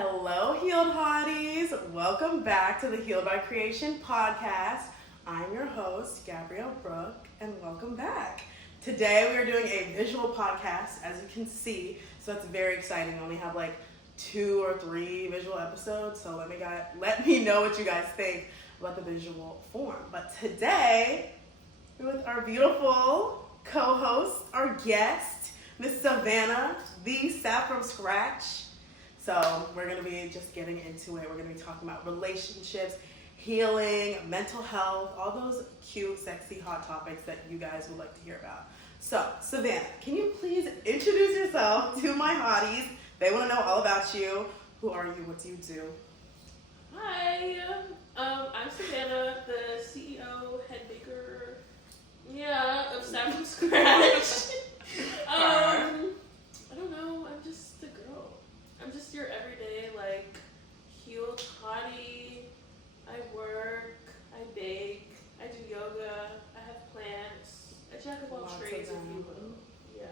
Hello, Healed Hotties. Welcome back to the Healed by Creation podcast. I'm your host, Gabrielle Brooke, and welcome back. Today we are doing a visual podcast, as you can see, so it's very exciting. We only have like 2 or 3 visual episodes, so let me know what you guys think about the visual form. But today, we're with our beautiful co-host, our guest, Miss Savannah, the savfromscratch. So we're going to be just getting into it. We're going to be talking about relationships, healing, mental health, all those cute, sexy, hot topics that you guys would like to hear about. So, Savannah, can you please introduce yourself to my hotties? They want to know all about you. Who are you? What do you do? Hi, I'm Savannah, the CEO, head baker, of savfromscratch. I don't know, I'm just the girl. I'm just your everyday, healed hottie. I work, I bake, I do yoga, I have plants, I jack of all trades, if you will. Yeah.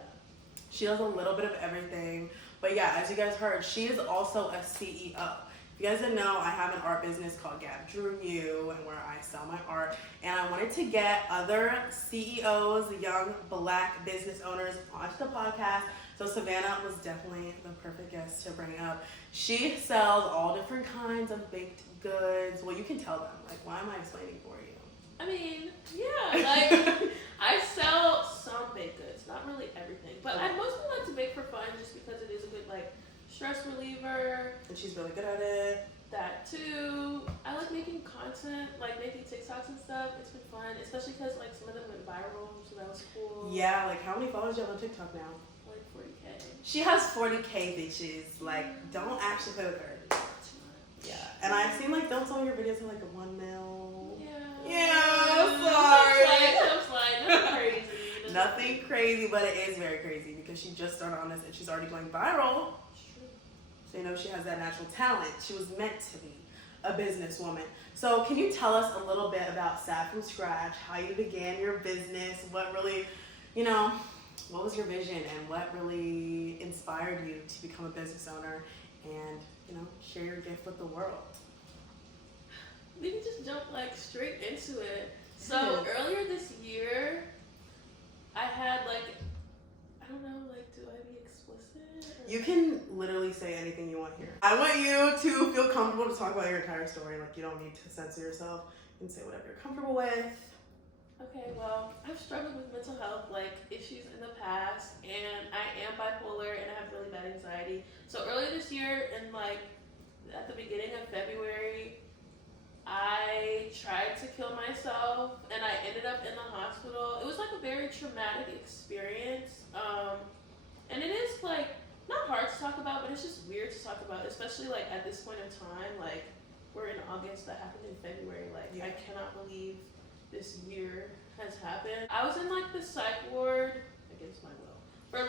She does a little bit of everything. But yeah, as you guys heard, she is also a CEO. If you guys didn't know, I have an art business called Gab Drew You, and where I sell my art. And I wanted to get other CEOs, young Black business owners, onto the podcast. So Savannah was definitely the perfect guest to bring up. She sells all different kinds of baked goods. Well, you can tell them. Why am I explaining for you? I mean, yeah, I sell some baked goods, not really everything. But I mostly like to bake for fun just because it is a good, stress reliever. And she's really good at it. That too. I like making content, making TikToks and stuff. It's been fun, especially because some of them went viral, so that was cool. Yeah, how many followers do you have on TikTok now? 40K. She has 40K, bitches. Don't actually play with her. Yeah, and I've seen don't some of your videos have 1 mil. Yeah, sorry. Nothing crazy. Nothing crazy, but it is very crazy because she just started on this and she's already going viral. So she has that natural talent. She was meant to be a businesswoman. So can you tell us a little bit about Sav from Scratch, how you began your business, what really, what was your vision and what really inspired you to become a business owner and, share your gift with the world? We can just jump straight into it. So earlier this year, I had I don't know, do I be explicit? You can literally say anything you want here. I want you to feel comfortable to talk about your entire story. You don't need to censor yourself. You can say whatever you're comfortable with. Okay, well, I've struggled with mental health issues in the past, and I am bipolar and I have really bad anxiety. So earlier this year, at the beginning of February, I tried to kill myself and I ended up in the hospital. It was a very traumatic experience. And it is not hard to talk about, but it's just weird to talk about, especially at this point in time. We're in August, that happened in February. I cannot believe this year has happened. I was in the psych ward against my will for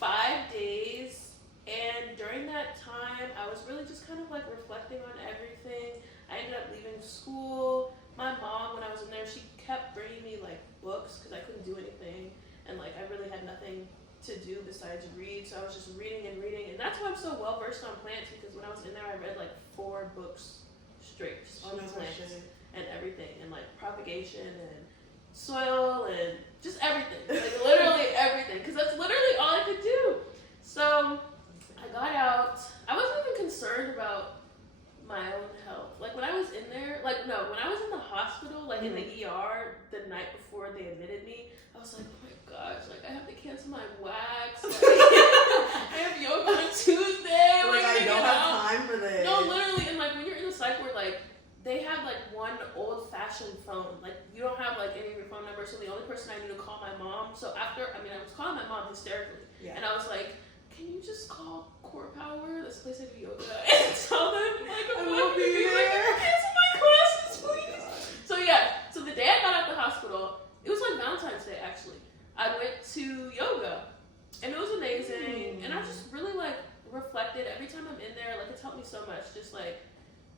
5 days. And during that time, I was really just kind of reflecting on everything. I ended up leaving school. My mom, when I was in there, she kept bringing me books because I couldn't do anything. And I really had nothing to do besides read. So I was just reading. And that's why I'm so well versed on plants, because when I was in there, I read 4 books straight on plants and everything. And propagation and soil and just everything. Literally everything. Because that's literally all I could do. So I got out. I wasn't even concerned about my own health. When I was in there, when I was in the hospital, in the ER the night before they admitted me, I was like, oh my gosh, I have to cancel my wax. I have yoga on Tuesday. I don't have time for this. No, literally, and when you're in the psych ward, they have one old-fashioned phone. You don't have any of your phone numbers, so the only person I knew to call my mom. So I was calling my mom hysterically, and I was like, can you just call Core Power, this place I do yoga, and tell them I'm will be here. Cancel my classes, please. So the day I got out of the hospital, it was Valentine's Day actually. I went to yoga, and it was amazing. And I just really reflected. Every time I'm in there, it's helped me so much. Just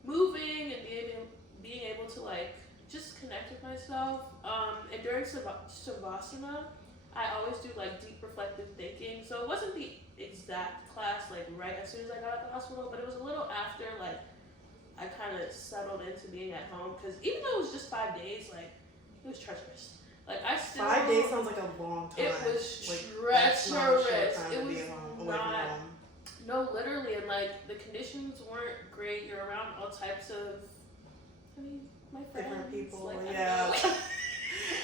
moving and being able to just connect with myself. And during Savasana, I always do like deep reflective thinking. So it wasn't the exact class like right as soon as I got out of the hospital, but it was a little after like I kind of settled into being at home, because even though it was just 5 days, like it was treacherous. Like I still 5 days sounds like a long time. It was like, treacherous. It Was not. home. No, literally, and like the conditions weren't great. You're around all types of, I mean, my friends, different people. like, Yeah.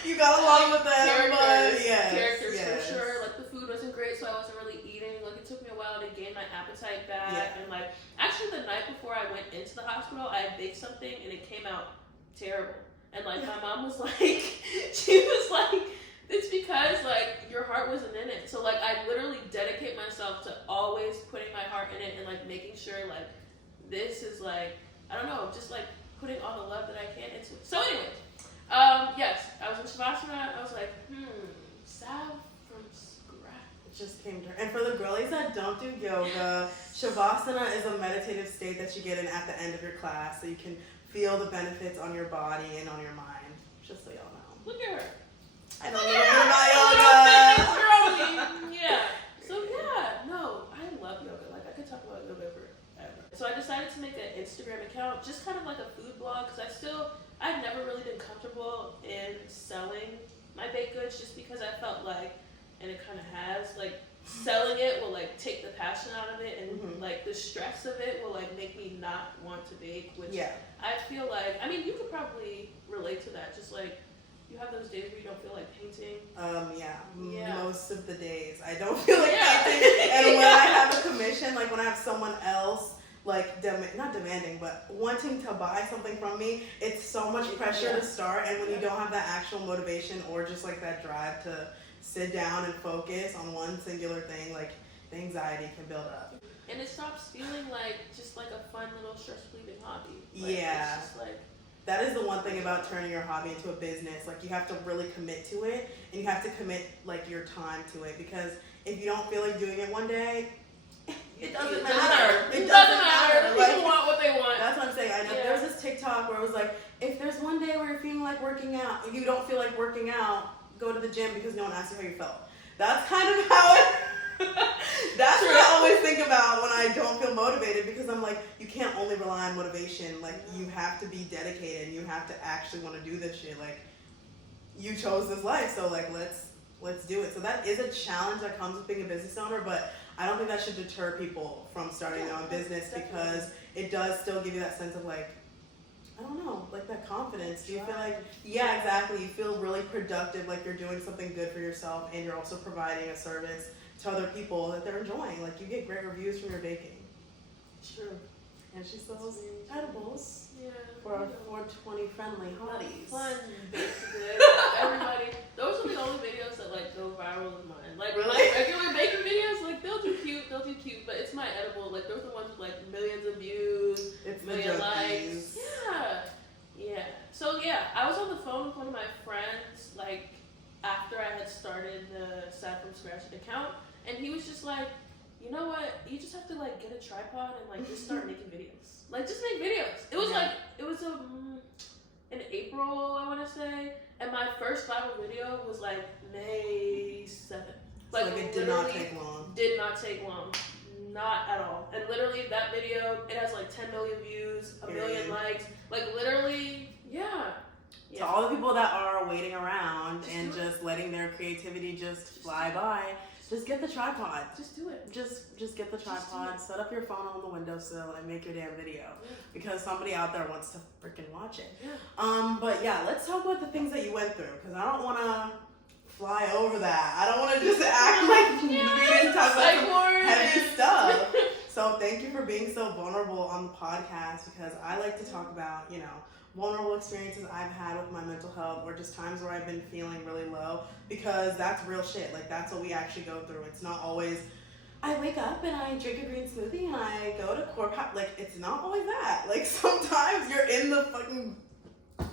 You got along with them, but characters for sure. Like the food wasn't great, so I wasn't really eating. Like it took me a while to gain my appetite back. Yeah. And like actually the night before I went into the hospital, I baked something and it came out terrible. And like my mom was like, she was like, it's because like your heart wasn't in it. So like I literally dedicate myself to always putting my heart in it and like making sure like this is like, I don't know, just like putting all the love that I can into it. So anyways. Yes, I was in Shavasana. I was like, salve from scratch. It just came to her. And for the girlies that don't do yoga, Shavasana is a meditative state that you get in at the end of your class, so you can feel the benefits on your body and on your mind. Just so y'all know. Look at her. I know a little bit about yoga. Yeah. So yeah, no, I love yoga. Like I could talk about yoga forever. So I decided to make an Instagram account, just kind of like a food blog, because I've never really been comfortable in selling my baked goods, just because I felt like, and it kind of has, like selling it will like take the passion out of it, and like the stress of it will like make me not want to bake, which I feel like, I mean, you could probably relate to that, just like you have those days where you don't feel like painting. Most of the days I don't feel like painting, and when I have a commission, like when I have someone else like not demanding, but wanting to buy something from me, it's so much pressure to start, and when you don't have that actual motivation or just like that drive to sit down and focus on one singular thing, like the anxiety can build up. And it stops feeling like just like a fun little stress relieving hobby. Like, yeah. It's just like, that is the one thing about turning your hobby into a business. Like you have to really commit to it, and you have to commit like your time to it, because if you don't feel like doing it one day, it doesn't matter. It doesn't matter. People like, want what they want. That's what I'm saying. I know there's this TikTok where it was like, if there's one day where you're feeling like working out, if you don't feel like working out, go to the gym because no one asked you how you felt. That's kind of how it. That's what I always think about when I don't feel motivated, because I'm like, you can't only rely on motivation. Like you have to be dedicated, and you have to actually want to do this shit. Like you chose this life, so like let's do it. So that is a challenge that comes with being a business owner, but I don't think that should deter people from starting their own business, because it does still give you that sense of like, I don't know, like that confidence. Do you feel like, yeah, exactly. You feel really productive, like you're doing something good for yourself, and you're also providing a service to other people that they're enjoying. Like you get great reviews from your baking. True. And she sells edibles for our 420 friendly hotties. Fun, basically. Everybody, those are the only videos that like go viral in mine. Like really? Regular baking videos, like they'll do cute, but it's my edible. Like those are the ones with like millions of views, million likes. Yeah. So yeah, I was on the phone with one of my friends like after I had started the Save from Scratch account, and he was just like, you know what? You just have to like get a tripod and like just start making videos. Like just make videos. It was like in April, I want to say, and my first viral video was like May 7th. Like it did not take long. Did not take long. Not at all. And literally that video, it has like 10 million views, a million likes. Like literally, yeah. To all the people that are waiting around and just letting their creativity just fly by, just get the tripod. Just do it. Just get the tripod, set up your phone on the windowsill, and make your damn video. Because somebody out there wants to freaking watch it. But yeah, let's talk about the things that you went through, because I don't want to fly over that. I don't want to just act like we didn't talk about some heavy stuff. So thank you for being so vulnerable on the podcast, because I like to talk about, you know, vulnerable experiences I've had with my mental health, or just times where I've been feeling really low, because that's real shit. Like that's what we actually go through. It's not always, I wake up and I drink a green smoothie and I go to Corp. Like it's not always that. Like sometimes you're in the fucking,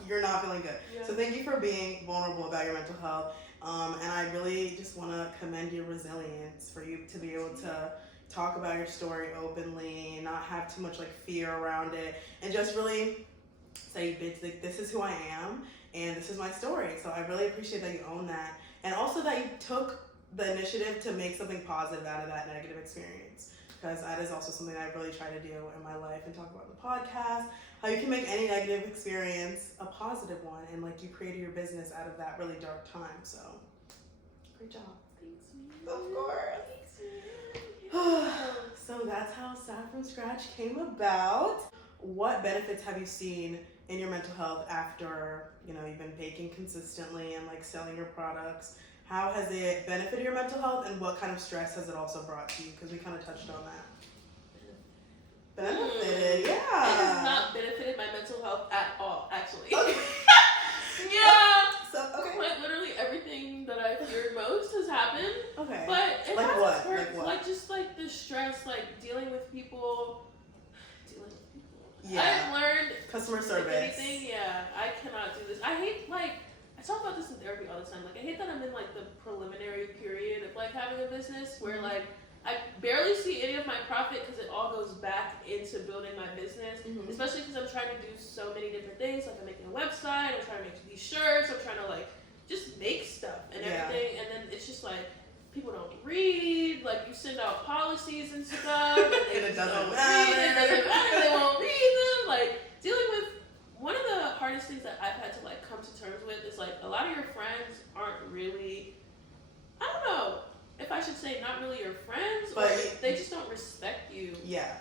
you're not feeling good. So thank you for being vulnerable about your mental health. And I really just want to commend your resilience, for you to be able to talk about your story openly and not have too much like fear around it, and just really say, bitch, like, this is who I am and this is my story. So I really appreciate that you own that. and also that you took the initiative to make something positive out of that negative experience. Because that is also something I really try to do in my life and talk about in the podcast. How you can make any negative experience a positive one, and like you created your business out of that really dark time. So, great job. Thanks, man. Of course. Thanks, man. So that's how Start From Scratch came about. What benefits have you seen in your mental health after, you know, you've been baking consistently and like selling your products? How has it benefited your mental health, and what kind of stress has it also brought to you? Because we kind of touched on that. Benefited, yeah. It has not benefited my mental health at all, actually. Okay. Yeah. So, okay. Like literally everything that I feared most has happened. Okay. But it Like has what? its perks. Like what? Like just like the stress, like dealing with people. Yeah. I've learned Customer service. anything, yeah, I cannot do this. I hate I talk about this in therapy all the time. Like I hate that I'm in like the preliminary period of like having a business where like I barely see any of my profit because it all goes back into building my business. Especially because I'm trying to do so many different things. Like I'm making a website, I'm trying to make these shirts, I'm trying to like just make stuff and everything. And then it's just like people don't read. Like you send out policies and stuff, and they And it just doesn't don't matter. read. It doesn't matter. They won't read them. Like dealing with one of the hardest things that I've had to like come to terms with is like a lot of your friends aren't really. I don't know if I should say not really your friends, but they just don't respect you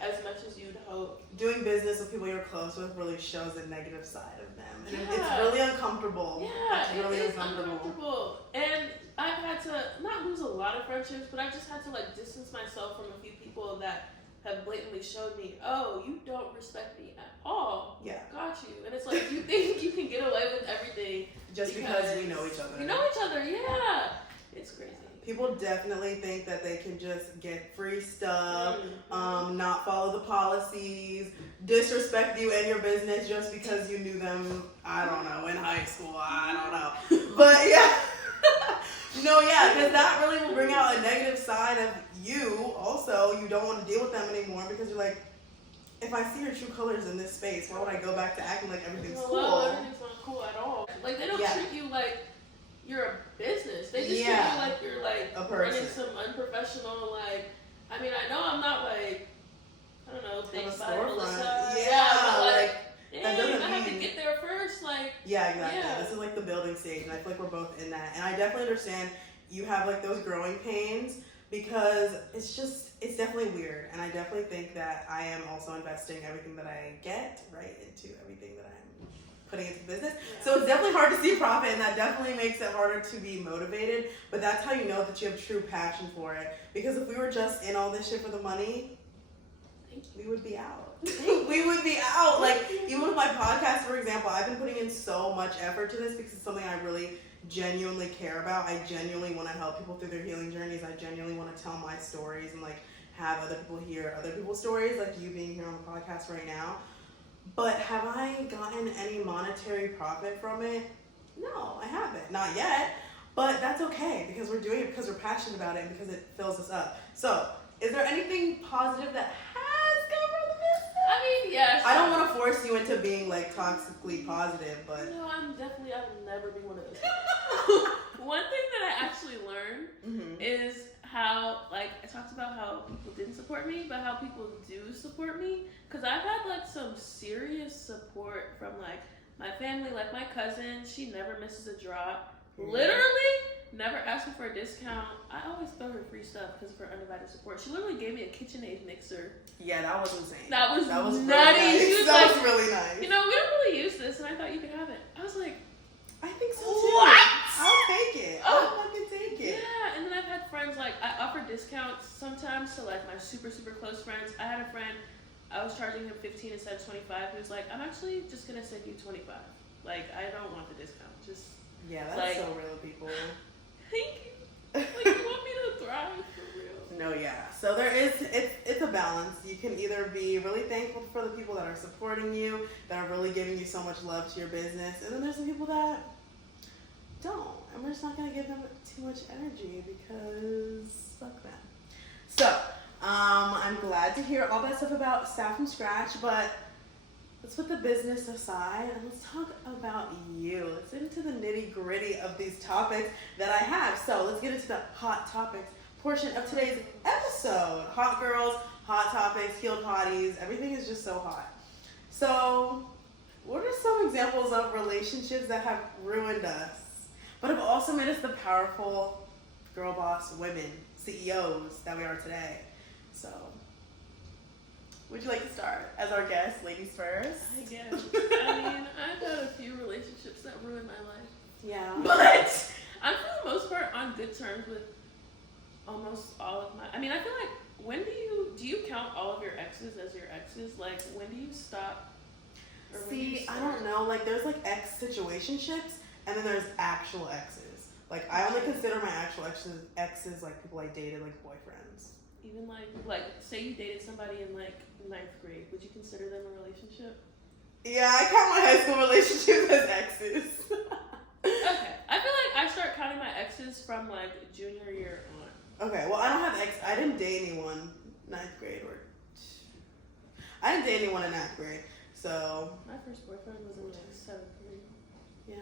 as much as you'd hope. Doing business with people you're close with really shows the negative side of them. And it's really uncomfortable. Yeah, it's really it is uncomfortable. And I've had to not lose a lot of friendships, but I've just had to like distance myself from a few people that have blatantly showed me, oh, you don't respect me at all. Yeah. Got you. And it's like, you think you can get away with everything just because we know each other. We know each other, yeah. It's crazy. People definitely think that they can just get free stuff, not follow the policies, disrespect you and your business just because you knew them, I don't know, in high school, I don't know. But yeah. No, yeah, because that really will bring out a negative side of you. Also, you don't want to deal with them anymore because you're like, if I see your true colors in this space, why would I go back to acting like everything's cool? Everything's not cool at all. Like, they don't treat you like you're a business. They just treat you like you're like running some unprofessional, like, I mean, I know I'm not like, I don't know, Baked by Melissa. Yeah, but like that doesn't mean I have to get there first, like. Yeah, exactly. Yeah. This is like the building stage, and I feel like we're both in that. And I definitely understand you have like those growing pains because it's definitely weird. And I definitely think that I am also investing everything that I get right into everything that I'm putting into business. Yeah. So it's definitely hard to see profit, and that definitely makes it harder to be motivated. But that's how you know that you have true passion for it. Because if we were just in all this shit for the money, we would be out. We would be out. Like, even with my podcast, for example, I've been putting in so much effort to this because it's something I really genuinely care about. I genuinely want to help people through their healing journeys. I genuinely want to tell my stories and like have other people hear other people's stories, like you being here on the podcast right now. But have I gotten any monetary profit from it? No, I haven't. Not yet. But that's okay because we're doing it because we're passionate about it and because it fills us up. So, is there anything positive that has come from the business? I mean, yes. I don't want to force you into being like toxically positive, but no, I will never be one of those people. One thing that I actually learned is how, like, I talked about how people didn't support me, but how people do support me. Because I've had like some serious support from like my family, like my cousin. She never misses a drop. Literally never asked me for a discount. I always throw her free stuff because of her undivided support. She literally gave me a KitchenAid mixer. Yeah, that was insane. That was nutty. Really nice. That was really nice. You know, we don't really use this, and I thought you could have it. I was like, I think so too. What? I'll take it. I'll fucking take it. Yeah, and then I've had friends, like, I offer discounts sometimes to like my super, super close friends. I had a friend, I was charging him $15 instead of $25. He was like, I'm actually just gonna send you $25. Like, I don't want the discount. Just yeah, that's like, so real, people. Thank you. Like, you want me to thrive for real? No, yeah. So there is, it's a balance. You can either be really thankful for the people that are supporting you, that are really giving you so much love to your business, and then there's some people that don't, and we're just not gonna give them too much energy because fuck them. So, I'm glad to hear all that stuff about Start From Scratch, but let's put the business aside and let's talk about you. Let's get into the nitty gritty of these topics that I have. So let's get into the hot topics portion of today's episode. Hot girls, hot topics, healed hotties, everything is just so hot. So, what are some examples of relationships that have ruined us, but have also made us the powerful girl boss women, CEOs that we are today? So, would you like to start as our guest, ladies first? I guess. I mean, I've had a few relationships that ruined my life. Yeah. But I'm for the most part on good terms with almost all of my. I mean, I feel like when do you count all of your exes as your exes? Like, when do you stop? Or when do you See, start? I don't know. Like, there's like ex situationships, and then there's actual exes. Like, I only consider my actual exes like people I dated, like boyfriends. Even like, say you dated somebody in like 9th grade, would you consider them a relationship? Yeah, I count my high school relationships as exes. Okay, I feel like I start counting my exes from like junior year on. Okay, well, I don't have I didn't date anyone 9th grade I didn't date anyone in 9th grade, so. My first boyfriend was in like 7th grade. Yeah.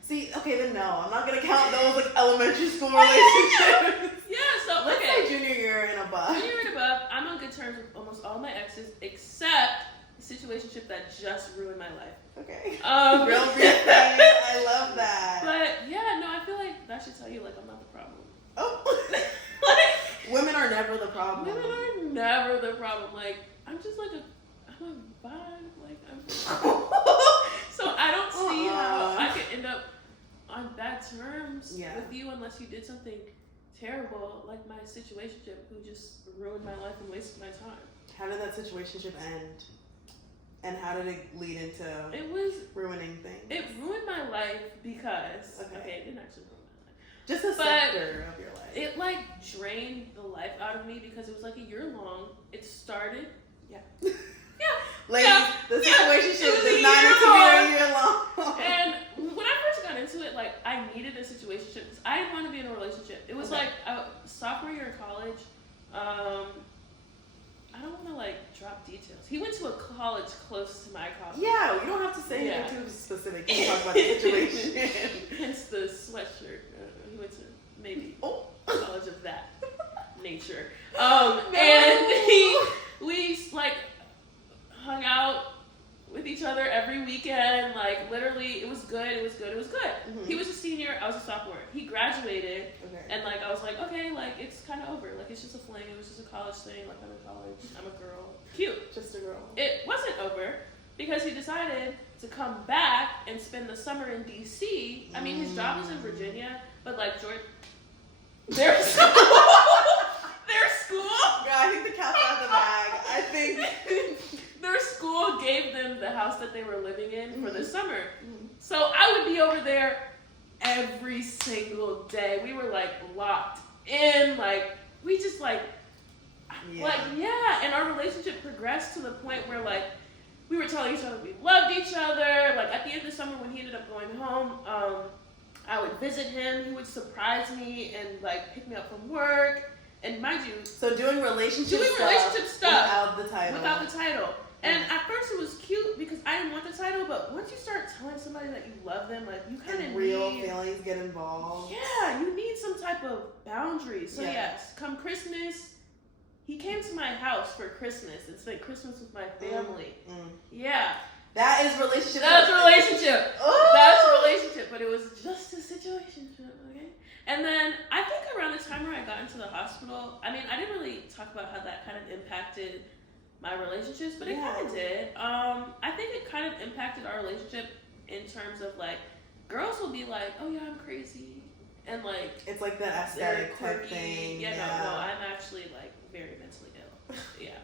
See, okay, then no, I'm not gonna count those like elementary school relationships. Yeah, so Let's okay. say junior year and above. Junior and above, I'm on good terms with almost all my exes, except the situationship that just ruined my life. Okay. Real brief thing. I love that. But yeah, no, I feel like that should tell you like I'm not the problem. Oh. Like, women are never the problem. women are never the problem. Like, I'm just like I'm a vibe. Like, so I don't see how I could end up on bad terms with you unless you did something terrible, like my situationship, who just ruined my life and wasted my time. How did that situationship end? And how did it lead into ruining things? It ruined my life because okay, it didn't actually ruin my life. Just a sector of your life. It like drained the life out of me because it was like a year long. It started. Yeah. Ladies, the situationship was did not need to be a year long. And when I first got into it, like, I needed a situationship because I didn't want to be in a relationship. It was like sophomore year of college. I don't want to like drop details. He went to a college close to my college. Yeah, you don't have to say anything too specific. You can talk about the situation. Hence the sweatshirt. He went to maybe college of that nature. And we like hung out with each other every weekend. Like, literally, it was good. Mm-hmm. He was a senior, I was a sophomore. He graduated, and like I was like, okay, like it's kind of over. Like, it's just a fling. It was just a college thing. Like, I'm in college. I'm a girl. Cute. Just a girl. It wasn't over because he decided to come back and spend the summer in DC. I mean, his job was in Virginia, but like their school. Yeah, I think the cat's out of the bag. I think their school gave them the house that they were living in for the summer. So I would be over there every single day. We were like locked in, like we just like and our relationship progressed to the point where like we were telling each other we loved each other. Like at the end of the summer when he ended up going home, I would visit him. He would surprise me and like pick me up from work. And mind you, so doing relationship stuff without the title. And at first it was cute because I didn't want the title, but once you start telling somebody that you love them, like you kind of need real feelings get involved. Yeah, you need some type of boundary. So yes, come Christmas, he came to my house for Christmas and spent Christmas with my family. Yeah. That is relationship. That's a relationship. That's a relationship, but it was just a situationship, okay? And then I think around the time where I got into the hospital, I mean, I didn't really talk about how that kind of impacted my relationships, but it kind of did. I think it kind of impacted our relationship in terms of like, girls will be like, oh yeah, I'm crazy. And like, it's like that aesthetic type thing. Yeah, no, I'm actually like very mentally ill. Yeah.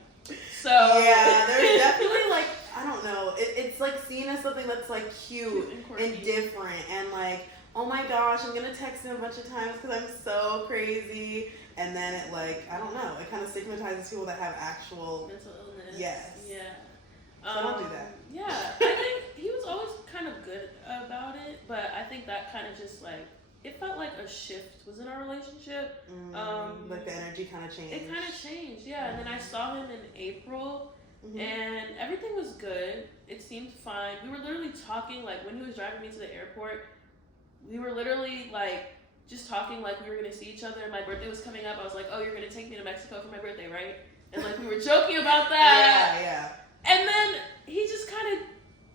So yeah, there's definitely like, I don't know, it's like seen as something that's like cute and different and like, oh my gosh, I'm gonna text him a bunch of times because I'm so crazy, and then it like, I don't know, it kind of stigmatizes people that have actual mental illness. Yes. Yeah. So don't do that. Yeah, I think he was always kind of good about it, but I think that kind of just like, it felt like a shift was in our relationship. Like the energy kind of changed. It kind of changed, yeah. And then I saw him in April, and everything was good. It seemed fine. We were literally talking, like, when he was driving me to the airport, we were literally, like, just talking like we were going to see each other. My birthday was coming up. I was like, oh, you're going to take me to Mexico for my birthday, right? And, like, we were joking about that. Yeah. And then he just kind of,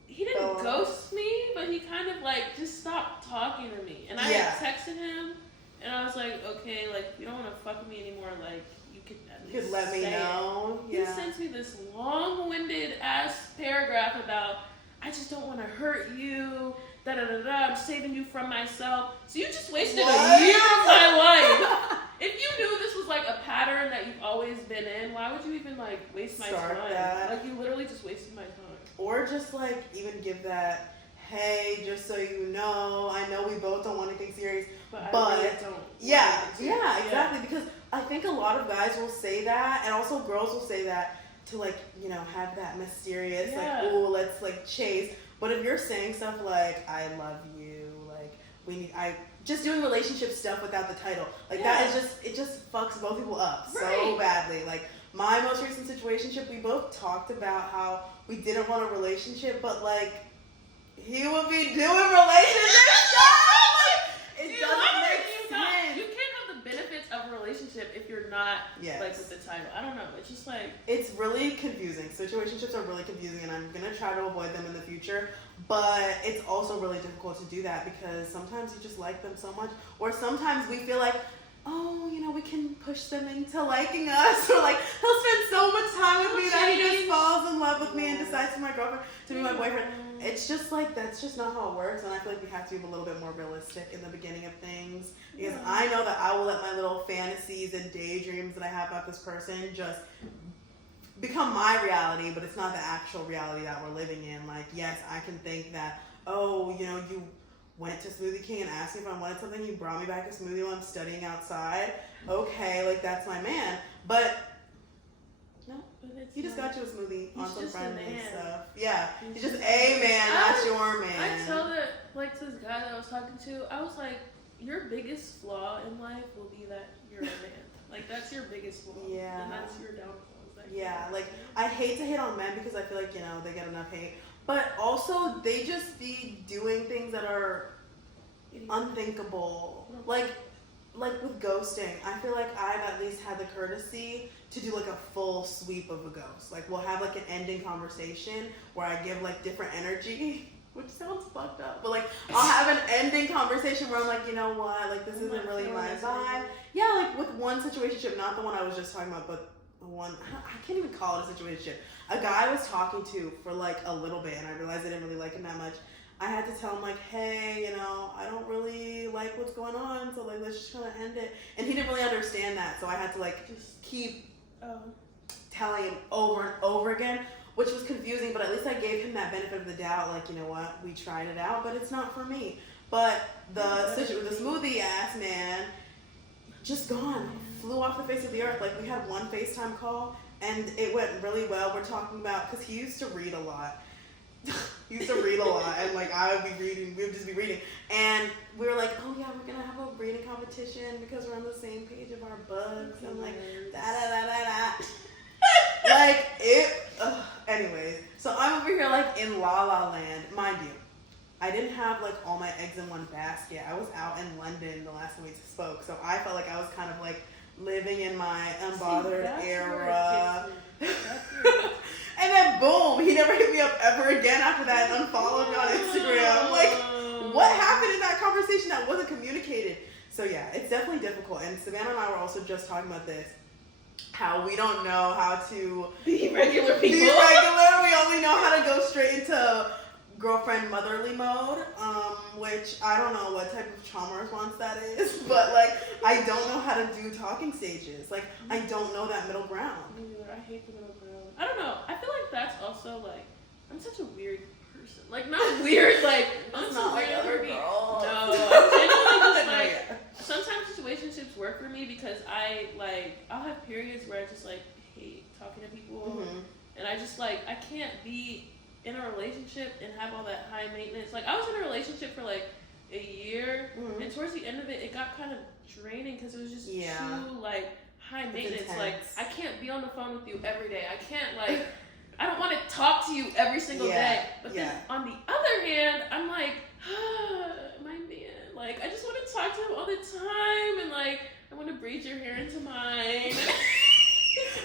he didn't ghost me, but he kind of, like, just stopped talking to me. And I had texted him, and I was like, okay, like, you don't want to fuck with me anymore, like, you could at least let me know. He sends me this long-winded ass paragraph about, I just don't want to hurt you, da-da-da-da, I'm saving you from myself. So you just wasted a year of my life. If you knew this was like a pattern that you've always been in, why would you even like waste my time? Like you literally just wasted my time. Or just like even give that, hey, just so you know, I know we both don't want anything serious, but I really don't. Exactly. Because I think a lot of guys will say that, and also girls will say that to like, you know, have that mysterious, like, oh, let's like chase. But if you're saying stuff like, I love you, like, just doing relationship stuff without the title, like that is just, it just fucks both people up so badly. Like my most recent situationship, we both talked about how we didn't want a relationship, but like he would be doing relationship stuff. Like it doesn't make sense. You can't have the benefits of a relationship if you're not like with the title. I don't know. It's just like, it's really confusing. Situationships are really confusing, and I'm gonna try to avoid them in the future. But it's also really difficult to do that because sometimes you just like them so much, or sometimes we feel like, oh, you know, we can push them into liking us, or like he'll spend so much time with me that he just falls in love with me and decides to be my girlfriend, to be my boyfriend. It's just like, that's just not how it works, and I feel like we have to be a little bit more realistic in the beginning of things, because I know that I will let my little fantasies and daydreams that I have about this person just become my reality, but it's not the actual reality that we're living in. Like, yes, I can think that, oh, you know, you went to Smoothie King and asked me if I wanted something, you brought me back a smoothie while I'm studying outside. Okay, like, that's my man. But no, he just got you a smoothie on some friendly stuff. Yeah, he's just a man, not your man. I tell that, like, to this guy that I was talking to, I was like, your biggest flaw in life will be that you're a man. Like, that's your biggest flaw. Yeah. And that's your downfall. Yeah, like, I hate to hate on men because I feel like, you know, they get enough hate. But also, they just be doing things that are unthinkable. Like with ghosting, I feel like I've at least had the courtesy to do, like, a full sweep of a ghost. Like, we'll have, like, an ending conversation where I give, like, different energy, which sounds fucked up. But, like, I'll have an ending conversation where I'm like, you know what, like, this isn't really my vibe. Yeah, like, with one situationship, not the one I was just talking about, but I can't even call it a situation. A guy I was talking to for like a little bit, and I realized I didn't really like him that much. I had to tell him like, hey, you know, I don't really like what's going on, so like let's just kind of end it. And he didn't really understand that, so I had to like just keep telling him over and over again, which was confusing. But at least I gave him that benefit of the doubt. Like, you know what, we tried it out, but it's not for me. But the smoothie ass man, just gone. Flew off the face of the earth. Like, we had one FaceTime call and it went really well. We're talking about, because he used to read a lot. And like I would be reading, we would just be reading. And we were like, oh yeah, we're gonna have a reading competition because we're on the same page of our books. And like, like it, anyways. So I'm over here like in La La Land. Mind you, I didn't have like all my eggs in one basket. I was out in London the last time we spoke, so I felt like I was kind of like living in my unbothered era. And then boom, he never hit me up ever again after that and unfollowed me on Instagram. Like, what happened in that conversation that wasn't communicated? So yeah, it's definitely difficult. And Savannah and I were also just talking about this, how we don't know how to be regular people. We only know how to go straight into girlfriend motherly mode, which I don't know what type of trauma response that is, but like I don't know how to do talking stages. Like I don't know that middle ground. I hate the middle ground. I don't know. I feel like that's also like, I'm such a weird person. Like, not weird, like I'm so like weird other girls. No, I'm genuinely just like sometimes situationships work for me because I'll have periods where I just like hate talking to people, and I just like I can't be in a relationship and have all that high maintenance. Like, I was in a relationship for like a year, and towards the end of it, it got kind of draining because it was just too like high maintenance. Like, I can't be on the phone with you every day. I every single day. But then on the other hand, I'm like, my man, like I just want to talk to him all the time, and like I want to braid your hair into mine.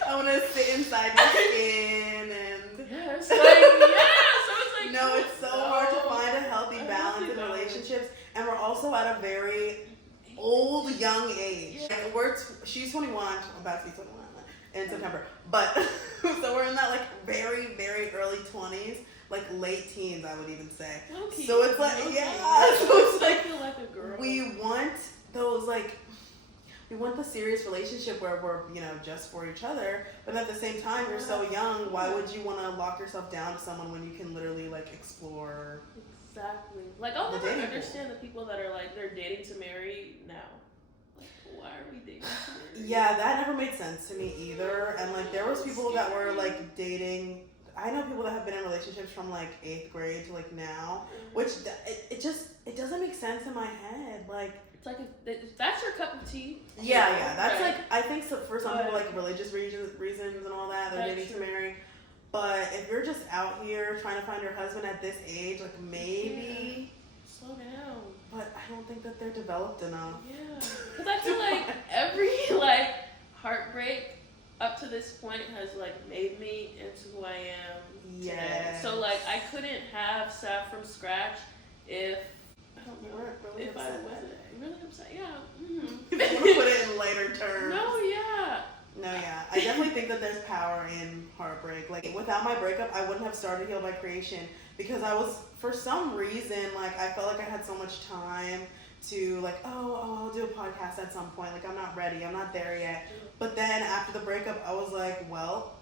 I want to sit inside your skin and yes, like so it's like no, it's so hard to find a healthy balance in relationships, and we're also at a very old young age. Like she's 21, I'm about to be 21 in September, but so we're in that like very, very early 20s, like late teens, I would even say. Okay. So it's like, okay. so it's like, I feel like a girl. we want those like, we want the serious relationship where we're, you know, just for each other, but at the same time, you're so young, why would you want to lock yourself down to someone when you can literally like explore? Exactly. Like I'll never understand the people that are like, they're dating to marry now. Why are we dating? Yeah, that never made sense to me either. And like there was people that were like dating. I know people that have been in relationships from like 8th grade to like now, which it doesn't make sense in my head. Like it's like if that's your cup of tea. Yeah, that's right. Like I think so, for some people like religious reasons and all that they're dating to marry. But if you're just out here trying to find your husband at this age, like maybe slow down. But I don't think that they're developed enough. Yeah, because I feel like every like heartbreak up to this point has like made me into who I am today. So like I couldn't have Sav from scratch if I don't know really if I wasn't really upset. Yeah. Mm-hmm. I want to put it in lighter terms. No, I definitely think that there's power in heartbreak. Like without my breakup, I wouldn't have started Heal by Creation because I was, for some reason, like I felt like I had so much time to like, I'll do a podcast at some point. Like I'm not ready, I'm not there yet. But then after the breakup, I was like, well,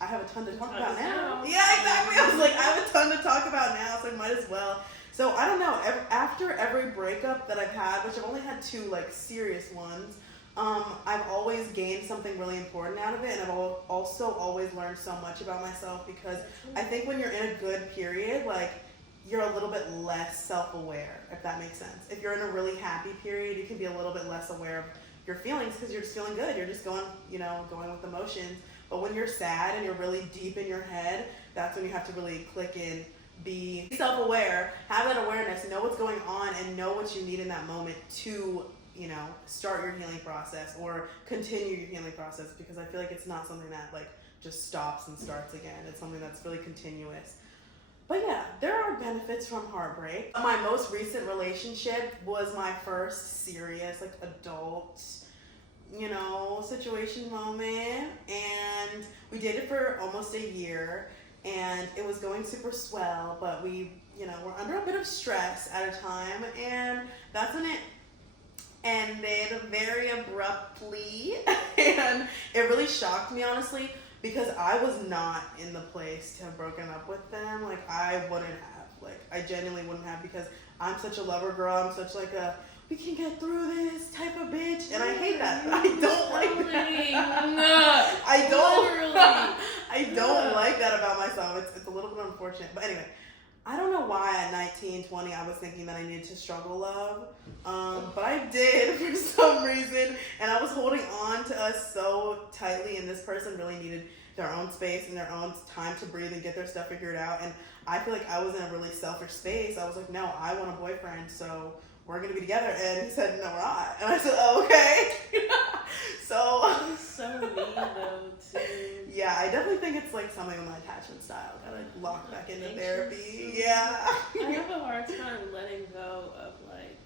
I have a ton to talk about now. Yeah, exactly. I was like, I have a ton to talk about now, so I might as well. So I don't know. After every breakup that I've had, which I've only had 2 like serious ones, I've always gained something really important out of it, and I've also always learned so much about myself because I think when you're in a good period, like you're a little bit less self-aware, if that makes sense. If you're in a really happy period, you can be a little bit less aware of your feelings because you're just feeling good. You're just going with emotions. But when you're sad and you're really deep in your head, that's when you have to really click in, be self-aware, have that awareness, know what's going on, and know what you need in that moment to start your healing process or continue your healing process, because I feel like it's not something that like just stops and starts again. It's something that's really continuous. But yeah, there are benefits from heartbreak. My most recent relationship was my first serious like adult, situation moment, and we dated for almost a year, and it was going super swell, but we, were under a bit of stress at a time, and that's when it ended very abruptly, and it really shocked me, honestly, because I was not in the place to have broken up with them. Like, I wouldn't have. Like, I genuinely wouldn't have, because I'm such a lover girl. I'm such like a, we can get through this type of bitch, and I hate that. I don't like that. I don't like that about myself. It's a little bit unfortunate. But anyway, I don't know why at 19, 20, I was thinking that I needed to struggle love. But I did for some reason, and I was holding on to us so tightly, and this person really needed their own space and their own time to breathe and get their stuff figured out. And I feel like I was in a really selfish space. I was like, no, I want a boyfriend, so we're going to be together. And he said, no, we're not. And I said, oh, okay. So mean, though, too. Yeah, I definitely think it's like something with my attachment style. Gotta lock back into therapy. Yeah. I have a hard time letting go of like,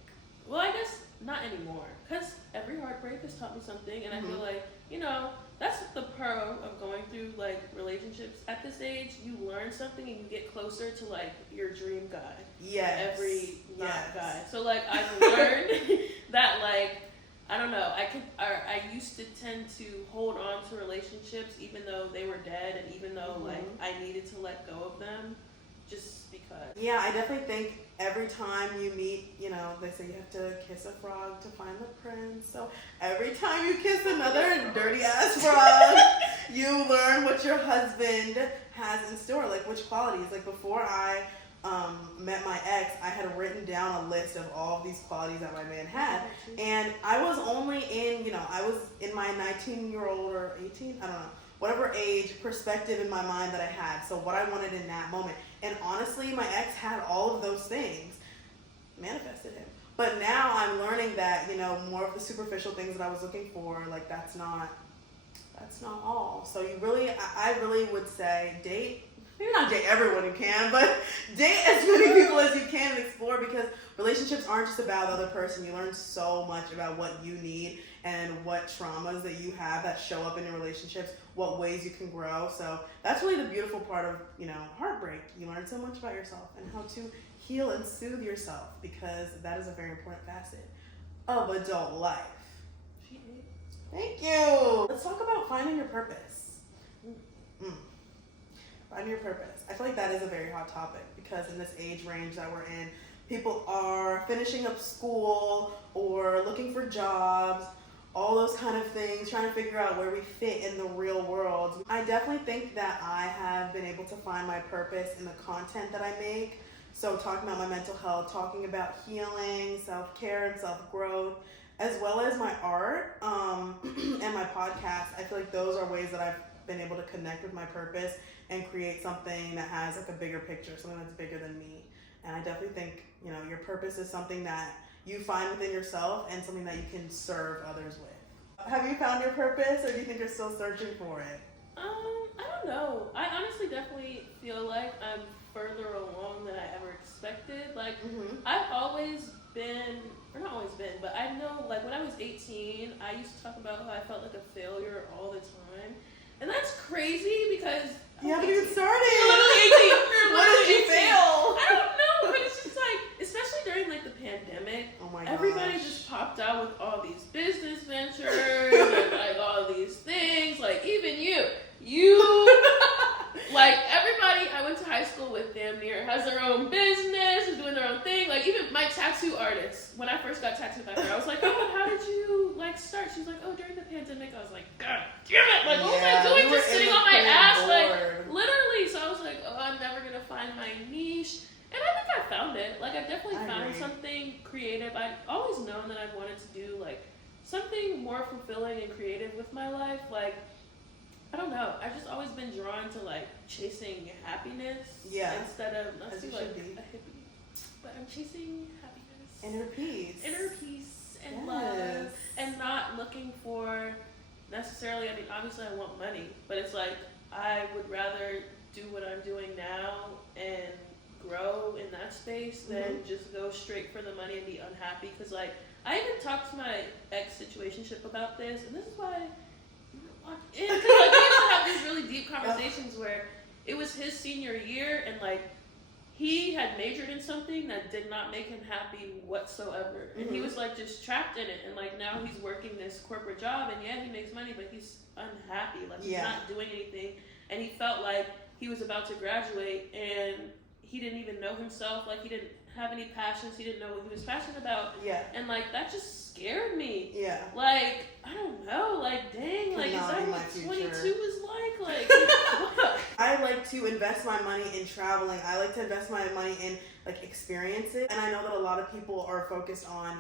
well, I guess not anymore, because every heartbreak has taught me something, and I feel like, that's the pro of going through like relationships at this age. You learn something and you get closer to like your dream guy. Yes. Every guy. So like I've learned that like, I don't know, I used to tend to hold on to relationships even though they were dead, and even though like I needed to let go of them, just because. Yeah, I definitely think every time you meet, they say you have to kiss a frog to find the prince. So every time you kiss another dirty ass frog, you learn what your husband has in store, like which qualities. Like before I met my ex, I had written down a list of all of these qualities that my man had, and I was only in, I was in my 19-year-old or 18, I don't know, whatever age perspective in my mind that I had. So what I wanted in that moment. And honestly, my ex had all of those things. Manifested him. But now I'm learning that, more of the superficial things that I was looking for, like that's not all. So I really would say date. Maybe not date everyone you can, but date as many people as you can and explore, because relationships aren't just about the other person. You learn so much about what you need and what traumas that you have that show up in your relationships, what ways you can grow. So that's really the beautiful part of, heartbreak. You learn so much about yourself and how to heal and soothe yourself, because that is a very important facet of adult life. Thank you. Let's talk about finding your purpose. Finding your purpose. I feel like that is a very hot topic, because in this age range that we're in, people are finishing up school or looking for jobs, all those kind of things, trying to figure out where we fit in the real world. I definitely think that I have been able to find my purpose in the content that I make. So talking about my mental health, talking about healing, self-care, and self-growth, as well as my art and my podcast. I feel like those are ways that I've been able to connect with my purpose and create something that has like a bigger picture, something that's bigger than me. And I definitely think, your purpose is something that you find within yourself and something that you can serve others with. Have you found your purpose, or do you think you're still searching for it? I don't know. I honestly definitely feel like I'm further along than I ever expected. Like, I've always been, or not always been, but I know, like, when I was 18, I used to talk about how I felt like a failure all the time. And that's crazy, because you haven't even started. You're literally 18. What did you fail? I don't know, but it's just like, especially during like the pandemic, everybody just popped out with all these business ventures and like all these things. Like even you, like everybody I went to high school with damn near has their own business, is doing their own thing. Like even my tattoo artist, when I first got tattooed by her, I was like, oh, how did you like start? She was like, oh, during the pandemic. I was like, God damn it! Like what was I doing? Just sitting on my ass, like literally. So I was like, oh, I'm never gonna find my niche. And I think I found it. Like I've definitely found something creative. I've always known that I've wanted to do like something more fulfilling and creative with my life. Like I don't know. I've just always been drawn to like chasing happiness instead of not to like a hippie. But I'm chasing happiness. Inner peace and love, and not looking for necessarily, I mean obviously I want money, but it's like I would rather do what I'm doing now and grow in that space than just go straight for the money and be unhappy. Because like I even talked to my ex situationship about this, and this is why because like we used to have these really deep conversations where it was his senior year and like he had majored in something that did not make him happy whatsoever, and he was like just trapped in it, and like now he's working this corporate job, and he makes money, but he's unhappy, like he's not doing anything, and he felt like he was about to graduate and he didn't even know himself, like he didn't have any passions, he didn't know what he was passionate about, and like that just scared me, like I don't know, like dang, like is that what 22 is like I like to invest my money in traveling. I like to invest my money in like experiences, and I know that a lot of people are focused on,